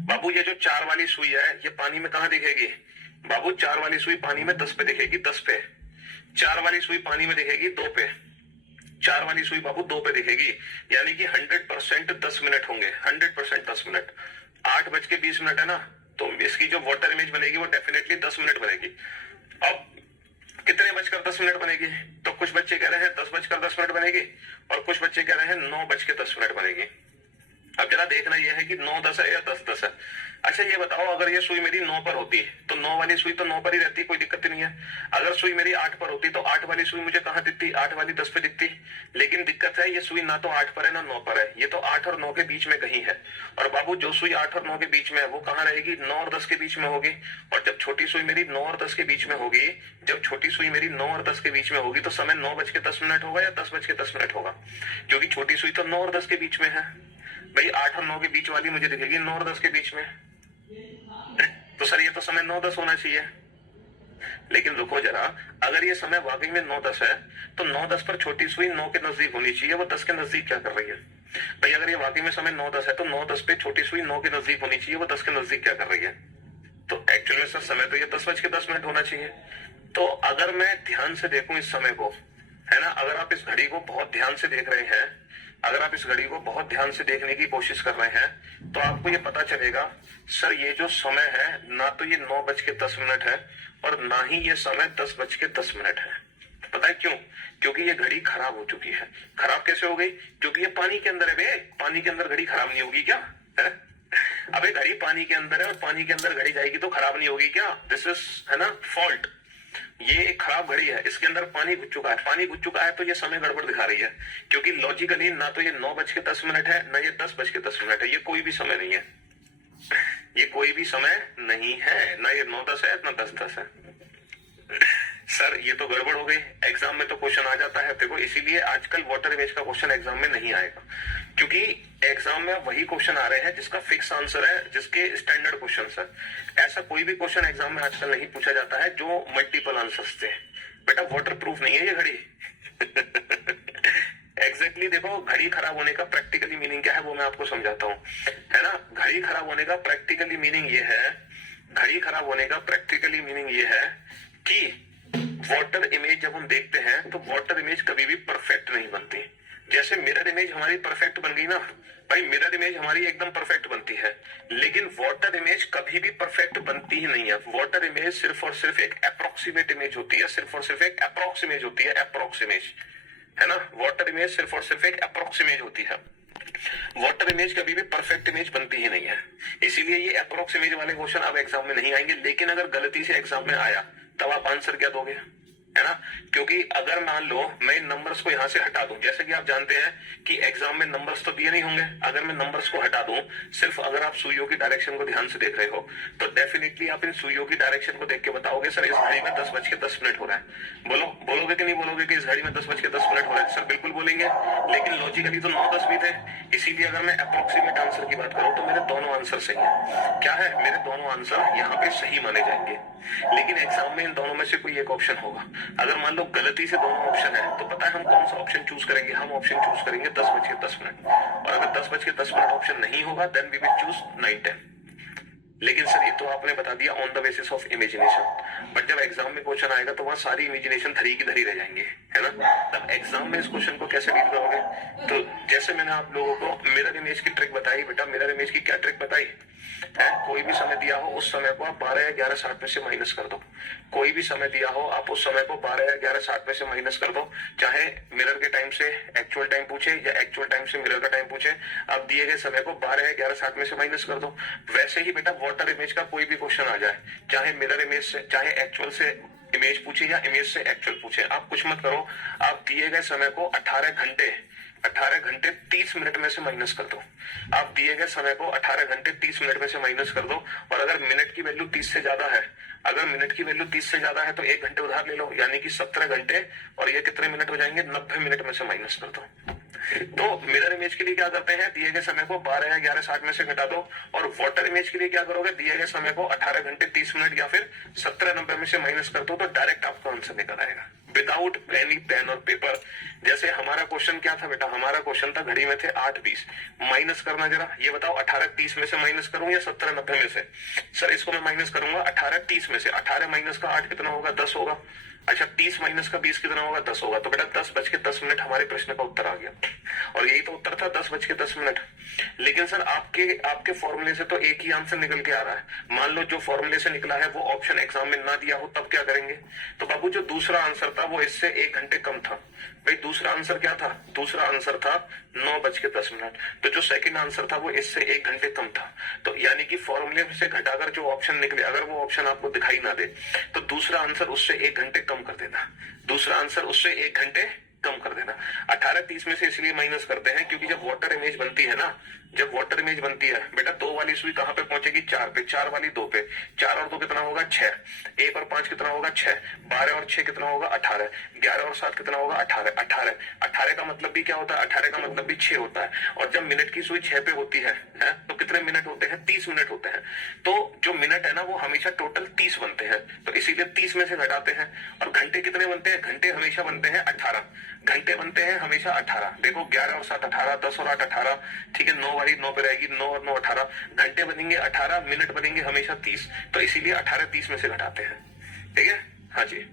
बाबू, ये जो 4 वाली सुई है ये पानी में कहां दिखेगी? बाबू, 4 वाली सुई पानी में 10 पे दिखेगी, 10 पे। 4 वाली सुई पानी में दिखेगी 2 पे। 4 वाली सुई बाबू 2 पे दिखेगी, यानी कि 100% 10 मिनट होंगे, 100% 10 मिनट। 8:20 है ना, तो इसकी जो वाटर इमेज बनेगी वो डेफिनेटली 10 मिनट बनेगी। अब कितने 10:10 बनेगी? तो कुछ बच्चे कह रहे हैं 10:10 बनेगी और कुछ बच्चे कह रहे हैं 9:10 बनेगी। अब जरा देखना यह है कि 9:10 है या 10:10 है। अच्छा ये बताओ, अगर ये सुई मेरी 9 पर होती तो 9 वाली सुई तो 9 पर ही रहती, कोई दिक्कत नहीं है। अगर सुई मेरी 8 पर होती तो 8 वाली सुई मुझे कहां दिखती? 8 वाली 10 पे दिखती। लेकिन दिक्कत है, ये सुई ना तो 8 पर है ना 9 पर है, ये तो 8 और 9 के बीच में कहीं है। और बाबू, जो सुई 8 और 9 के बीच में है वो कहां रहेगी? 9 और 10 के बीच में होगी। और जब छोटी सुई मेरी 9 और 10 के बीच में होगी, जब छोटी सुई मेरी 9 और 10 के बीच में होगी तो समय 9:10 होगा या 10:10 होगा? क्योंकि छोटी सुई तो 9 और 10 के बीच में है। भाई 8 और 9 के बीच वाली मुझे दिखेगी 9 और 10 के बीच में, तो सर ये तो समय 9:10 होना चाहिए। लेकिन रुको जरा, अगर ये समय वाकई में 9:10 है तो 9:10 पर छोटी सुई 9 के नजदीक होनी चाहिए, वो 10 के नजदीक क्या कर रही है? भाई अगर ये वाकई में समय 9:10 है तो 9:10 पे छोटी सुई 9 के नजदीक होनी चाहिए, वो 10 के नजदीक क्या कर रही है? तो एक्चुअल में सर समय तो ये 10:10 होना चाहिए। तो अगर मैं ध्यान से देखूं इस समय को, है ना, अगर आप इस घड़ी को बहुत ध्यान से देख रहे हैं, अगर आप इस घड़ी को बहुत ध्यान से देखने की कोशिश कर रहे हैं तो आपको ये पता चलेगा सर ये जो समय है ना तो ये 9:10 है और ना ही ये समय 10:10 है। पता है क्यों? क्योंकि ये घड़ी खराब हो चुकी है। खराब कैसे हो गई? क्योंकि ये पानी के अंदर है बे, पानी के अंदर घड़ी खराब नहीं होगी क्या? है? अबे घड़ी पानी के अंदर है और पानी के अंदर घड़ी जाएगी तो खराब नहीं होगी क्या? दिस इज, है ना, फॉल्ट। ये एक खराब घड़ी है, इसके अंदर पानी घुस चुका है, पानी घुस चुका है तो ये समय गड़बड़ दिखा रही है, क्योंकि लॉजिकली ना तो ये 9:10 है, ना ये 10:10 है, ये कोई भी समय नहीं है, ये कोई भी समय नहीं है, ना ये 9:10 है ना 10:10 है। सर ये तो गड़बड़ हो गई, एग्जाम में तो क्वेश्चन आ जाता है देखो, इसीलिए आजकल वाटर इमेज का क्वेश्चन एग्जाम में नहीं आएगा, क्योंकि एग्जाम में वही क्वेश्चन आ रहे हैं जिसका फिक्स आंसर है, जिसके स्टैंडर्ड क्वेश्चन है। ऐसा कोई भी क्वेश्चन एग्जाम में आजकल नहीं पूछा जाता है जो मल्टीपल आंसर्स थे। बेटा वाटर प्रूफ नहीं है ये घड़ी। एग्जैक्टली देखो, घड़ी खराब होने का प्रैक्टिकली मीनिंग क्या है वो मैं आपको समझाता हूँ, है ना। घड़ी खराब होने का प्रैक्टिकली मीनिंग ये है, घड़ी खराब होने का प्रैक्टिकली मीनिंग ये है कि वाटर इमेज जब हम देखते हैं तो वाटर इमेज कभी भी परफेक्ट नहीं बनती। जैसे मिरर इमेज हमारी परफेक्ट बन गई ना भाई, मिरर इमेज हमारी एकदम परफेक्ट बनती है, लेकिन वाटर इमेज कभी भी परफेक्ट बनती ही नहीं है। वाटर इमेज सिर्फ और सिर्फ एक अप्रोक्सीमेट इमेज होती है, सिर्फ और सिर्फ एक अप्रोक्स इमेज होती है, अप्रोक्स इमेज, है ना। वाटर इमेज सिर्फ और सिर्फ एक अप्रोक्स इमेज होती है, वाटर इमेज कभी भी परफेक्ट इमेज बनती ही नहीं है। इसीलिए ये अप्रोक्स इमेज वाले क्वेश्चन अब एग्जाम में नहीं आएंगे, लेकिन अगर गलती से एग्जाम में आया तब आप आंसर क्या दोगे, है ना। क्योंकि अगर मान लो मैं इन नंबर्स को यहां से हटा दूं, जैसे कि आप जानते हैं कि एग्जाम में नंबर्स तो दिए नहीं होंगे, अगर मैं नंबर्स को हटा दूं, सिर्फ अगर आप सुइयों की डायरेक्शन को ध्यान से देख रहे हो तो डेफिनेटली आप इन सुइयों की डायरेक्शन को देख के बताओगे सर इस घड़ी में 10:10 हो रहा है। बोलोगे कि नहीं बोलोगे कि इस घड़ी में 10:10 हो रहा है? सर बिल्कुल बोलेंगे, लेकिन लॉजिकली तो 9:10 भी थे। इसीलिए अगर मैं अप्रोक्सीमेट आंसर की बात करूं तो मेरे दोनों आंसर सही है। क्या है, मेरे दोनों आंसर यहाँ पे सही माने जाएंगे, लेकिन एग्जाम में इन दोनों में से कोई एक ऑप्शन होगा। अगर मान लो गलती से दोनों ऑप्शन है तो पता है हम कौन सा ऑप्शन चूज करेंगे, हम ऑप्शन चूज करेंगे 10:10, और अगर 10:10 ऑप्शन नहीं होगा देन वी विल चूज 9:10। लेकिन सर ये तो आपने बता दिया on the basis of imagination, but जब एग्जाम में क्वेश्चन आएगा तो वहां सारी इमेजिनेशन धरी की धरी रह जाएंगे, है ना। तब एग्जाम में इस क्वेश्चन को कैसे डील करोगे? तो जैसे मैंने आप लोगों को मिरर इमेज की ट्रिक बताई, बेटा मिरर इमेज की क्या ट्रिक बताई है, कोई भी समय दिया हो उस समय को आप 12 या 11:60 में से माइनस कर दो। कोई भी समय दिया हो आप उस समय को 12 या 11:60 में से माइनस कर दो, चाहे मिरर के टाइम से एक्चुअल टाइम पूछे या एक्चुअल टाइम से मिरर का टाइम पूछे, आप दिए गए समय को 12 या 11:60 में से माइनस कर दो। वैसे ही बेटा वाटर इमेज का कोई भी क्वेश्चन आ जाए, चाहे मिरर इमेज से, चाहे एक्चुअल से इमेज पूछे या इमेज से एक्चुअल पूछे, आप कुछ मत करो, आप दिए गए समय को 18 घंटे 30 मिनट में से माइनस कर दो। आप दिए गए समय को 18 घंटे 30 मिनट में से माइनस कर दो, और अगर मिनट की वैल्यू 30 से ज्यादा है, अगर मिनट की वैल्यू 30 से ज्यादा है तो 1 घंटे उधार ले लो, यानी कि 17 घंटे, और ये कितने मिनट हो जाएंगे, 90 मिनट में से माइनस कर दो। तो मिरर इमेज के लिए क्या करते हैं, दिए गए समय को 12 या 11:60 में से घटा दो, और वाटर इमेज के लिए क्या करोगे, दिए गए समय को 18 घंटे 30 मिनट या फिर 17:90 में से माइनस कर दो, तो डायरेक्ट आपका आंसर निकल आएगा विदाउट एनी पेन और पेपर। जैसे हमारा क्वेश्चन क्या था बेटा, हमारा क्वेश्चन था घड़ी में थे 8:20, माइनस करना जरा, ये बताओ 18:30 में से माइनस करूं या 17:90 में से? सर इसको मैं माइनस करूंगा 18:30 में से, 18 माइनस का 8 कितना होगा, 10 होगा। अच्छा 30 माइनस का 20 कितना होगा, 10 होगा। तो बेटा 10:10 हमारे प्रश्न का उत्तर आ गया, और यही तो उत्तर था 10:10। लेकिन सर आपके फॉर्मूले से तो एक ही आंसर निकल के आ रहा है। मान लो जो फॉर्मूले से निकला है वो ऑप्शन एग्जाम में ना दिया हो, तब क्या करेंगे? तो बाबू जो दूसरा आंसर था वो इससे 1 घंटे कम था। भाई दूसरा आंसर क्या था, दूसरा आंसर था 9:10। तो जो सेकंड आंसर था वो इससे 1 घंटे कम था। तो यानी कि फॉर्मूले से घटाकर जो ऑप्शन निकले, अगर वो ऑप्शन आपको दिखाई ना दे तो दूसरा आंसर उससे 1 घंटे कम कर देना, दूसरा आंसर उससे 1 घंटे कम कर देना। 18:30 में से इसलिए माइनस करते हैं क्योंकि जब वाटर इमेज बनती है ना, जब वाटर इमेज बनती है बेटा, 2 वाली सुई कहां पे पहुंचेगी, 4 पे, 4 वाली 2 पे, 4 और 2 कितना होगा, 6, 1 और 5 कितना होगा, 6, 12 और 6 कितना होगा, 18, 11 और 7 कितना होगा, 18, 18 का मतलब भी क्या होता है, 18 का मतलब भी 6 होता है। और जब मिनट की सुई 6 पे होती है तो कितने मिनट होते हैं, 30 मिनट होते हैं। तो जो मिनट है ना वो हमेशा टोटल 30 बनते हैं, तो इसीलिए 30 में से घटाते हैं। और घंटे कितने बनते हैं, घंटे हमेशा बनते हैं 18 घंटे बनते हैं हमेशा 18। देखो 11 और 7 18, 10 और 8 18, ठीक है, 9 वाली 9 पे रहेगी, 9 और 9 18, घंटे बनेंगे 18, मिनट बनेंगे हमेशा 30, तो इसीलिए 18:30 में से घटाते हैं, ठीक है। हाँ जी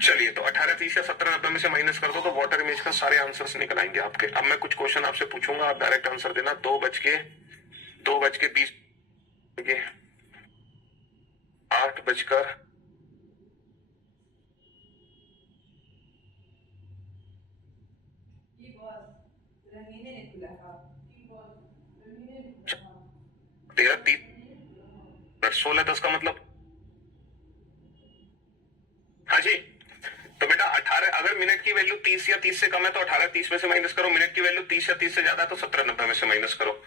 चलिए, तो 18:30 या 17:90 में से माइनस कर दो तो वाटर इमेज का सारे आंसर्स निकल आएंगे आपके। अब मैं कुछ क्वेश्चन आपसे पूछूंगा, आप डायरेक्ट आंसर देना। 2:20 8:00 13:30, 16:10 का मतलब हाँ जी, तो बेटा 18, अगर मिनट की वैल्यू 30 या 30 से कम है तो 18 30 में से माइनस करो, मिनट की वैल्यू 30 या 30 से ज्यादा है तो 17 90 में से माइनस करो।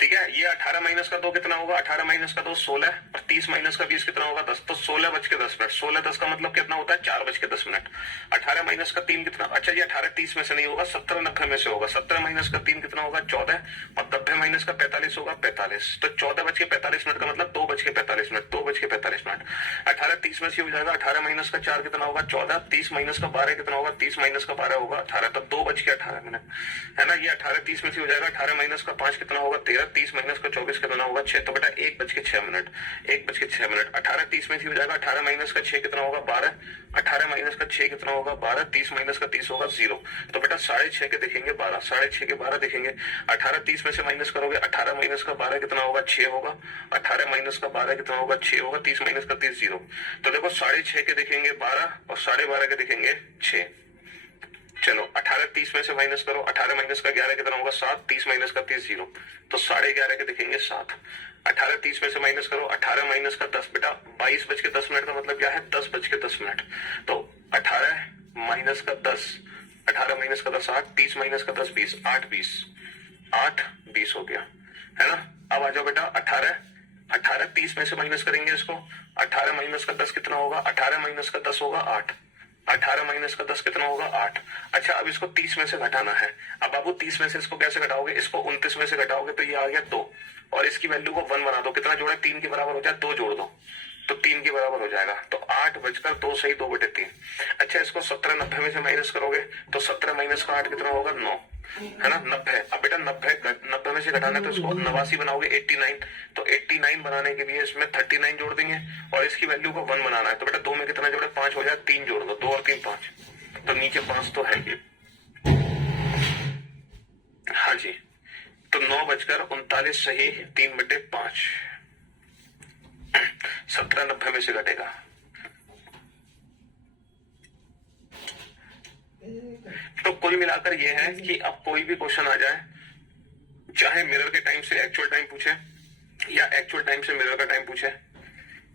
ठीक है, ये 18 माइनस का 2 कितना होगा, 18 माइनस का 2 16, और 30 माइनस का 20 कितना होगा 10, तो 16 बज के 10 मिनट, 16 10 का मतलब कितना होता है 4 बज के 10 मिनट। 18 माइनस का 3 कितना, अच्छा ये 18 30 में से नहीं होगा, 17 90 में से होगा। 17 माइनस का 3 कितना होगा 14, और 90 माइनस का 45 होगा 45, तो 14 बज के 45 मिनट का मतलब 2 बज के 45 मिनट, 2 बज के 45 मिनट। 18 30 में से हो जाएगा, 18 माइनस का 4 कितना होगा 14, 30 माइनस का 12 कितना होगा, 30 माइनस का 12 होगा 18, तो 2 बज के 18 मिनट, है ना। ये 18 30 में से हो जाएगा, 18 माइनस का 5 कितना होगा 13, 30 माइनस का 24 कितना होगा 6, तो बेटा 1 बज के 6 मिनट, 1 बज के 6 मिनट। 18 30 में से हो जाएगा, 18 माइनस का 6 कितना होगा 12, 18 माइनस का 6 कितना होगा 12, 30 माइनस का 30 होगा 0, तो बेटा 6.5 के देखेंगे 12, 6.5 के 12 देखेंगे। 18 30 में से माइनस करोगे, 18 माइनस का 12 कितना होगा 6 होगा, 18 माइनस का 12 कितना होगा 6 होगा, 30 माइनस का 30 0, तो देखो 6.5 के देखेंगे 12 और 12.5 के देखेंगे 6। चलो 18 30 में से माइनस करो, 18 माइनस का 11 कितना होगा 7, 30 माइनस का 30 0, तो 11.5 के देखेंगे 7। 18 30 में से माइनस करो, 18 माइनस का 10 बेटा 22 बज के 10 मिनट का मतलब क्या है 10 बज के 10 मिनट, तो 18 माइनस का 10, 18 माइनस का 10 8, 30 माइनस का 10 20, 8 20 हो गया, है ना। अब आ जाओ बेटा 18 30 में से माइनस करेंगे इसको, 18 माइनस का 10 कितना होगा, 18 माइनस का 10 होगा 8, 18 माइनस का 10 कितना होगा 8। अच्छा अब इसको 30 में से घटाना है, अब बाबू 30 में से इसको कैसे घटाओगे, इसको 29 में से घटाओगे तो ये आ गया 2, और इसकी वैल्यू को 1 बना दो, कितना जोड़े 3 के बराबर हो जाए, 2 जोड़ दो तो 3 के बराबर हो जाएगा, तो 8 बजकर 2 सही 2 बटे 3। अच्छा इसको 17 90 में से माइनस करोगे तो 17 माइनस का 8 कितना होगा 9, है ना 90। अब बेटा 90 में से घटाना है तो इसको 89 बनाओगे 89, तो 89 बनाने के लिए इसमें 39 जोड़ देंगे और इसकी वैल्यू को 1 बनाना है, तो बेटा 2 में कितना जोड़े 5 हो जाए, 3 जोड़ दो, 2 और 3 5, तो नीचे 5 तो है ये। हाँ जी, तो 9 बजकर 39 सही 3 बटे 5, 17 90 में से घटेगा। तो कुल मिलाकर ये है कि अब कोई भी क्वेश्चन आ जाए, चाहे मिरर के टाइम से एक्चुअल टाइम पूछे या एक्चुअल टाइम से मिरर का टाइम पूछे,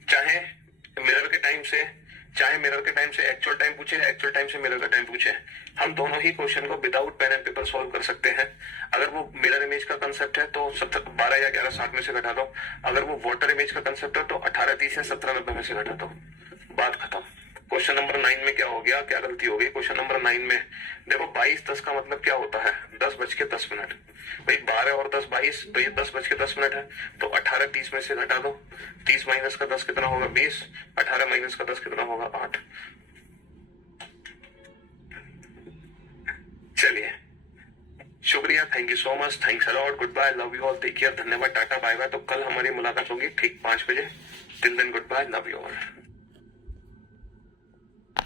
चाहे मिरर के टाइम से एक्चुअल टाइम पूछे, एक्चुअल टाइम से मिरर का टाइम पूछे, हम दोनों ही क्वेश्चन को without pen and paper solve कर सकते हैं। अगर वो मिरर इमेज का कंसेप्ट है तो 12 या 11 60 में से घटा दो, अगर वो वाटर इमेज का कंसेप्ट है तो 18 30 या 17 90 में से घटा दो, बात खत्म। क्वेश्चन नंबर 9 में क्या हो गया, क्या गलती हो गई क्वेश्चन नंबर 9 में, देखो 22 10 का मतलब क्या होता है 10 बज के 10 मिनट, भाई 12 और 10 22, तो ये 10 बज के 10 मिनट है, तो 18 30 में से घटा दो, 30 माइनस का 10 कितना होगा 20, 18 माइनस का 10 कितना होगा 8। चलिए शुक्रिया, thank you so much, thanks a lot, goodbye, love you all, take care, धन्यवाद, टाटा बाय बाय। तो कल हमारी मुलाकात होगी ठीक 5 बजे, till then goodbye, love you all.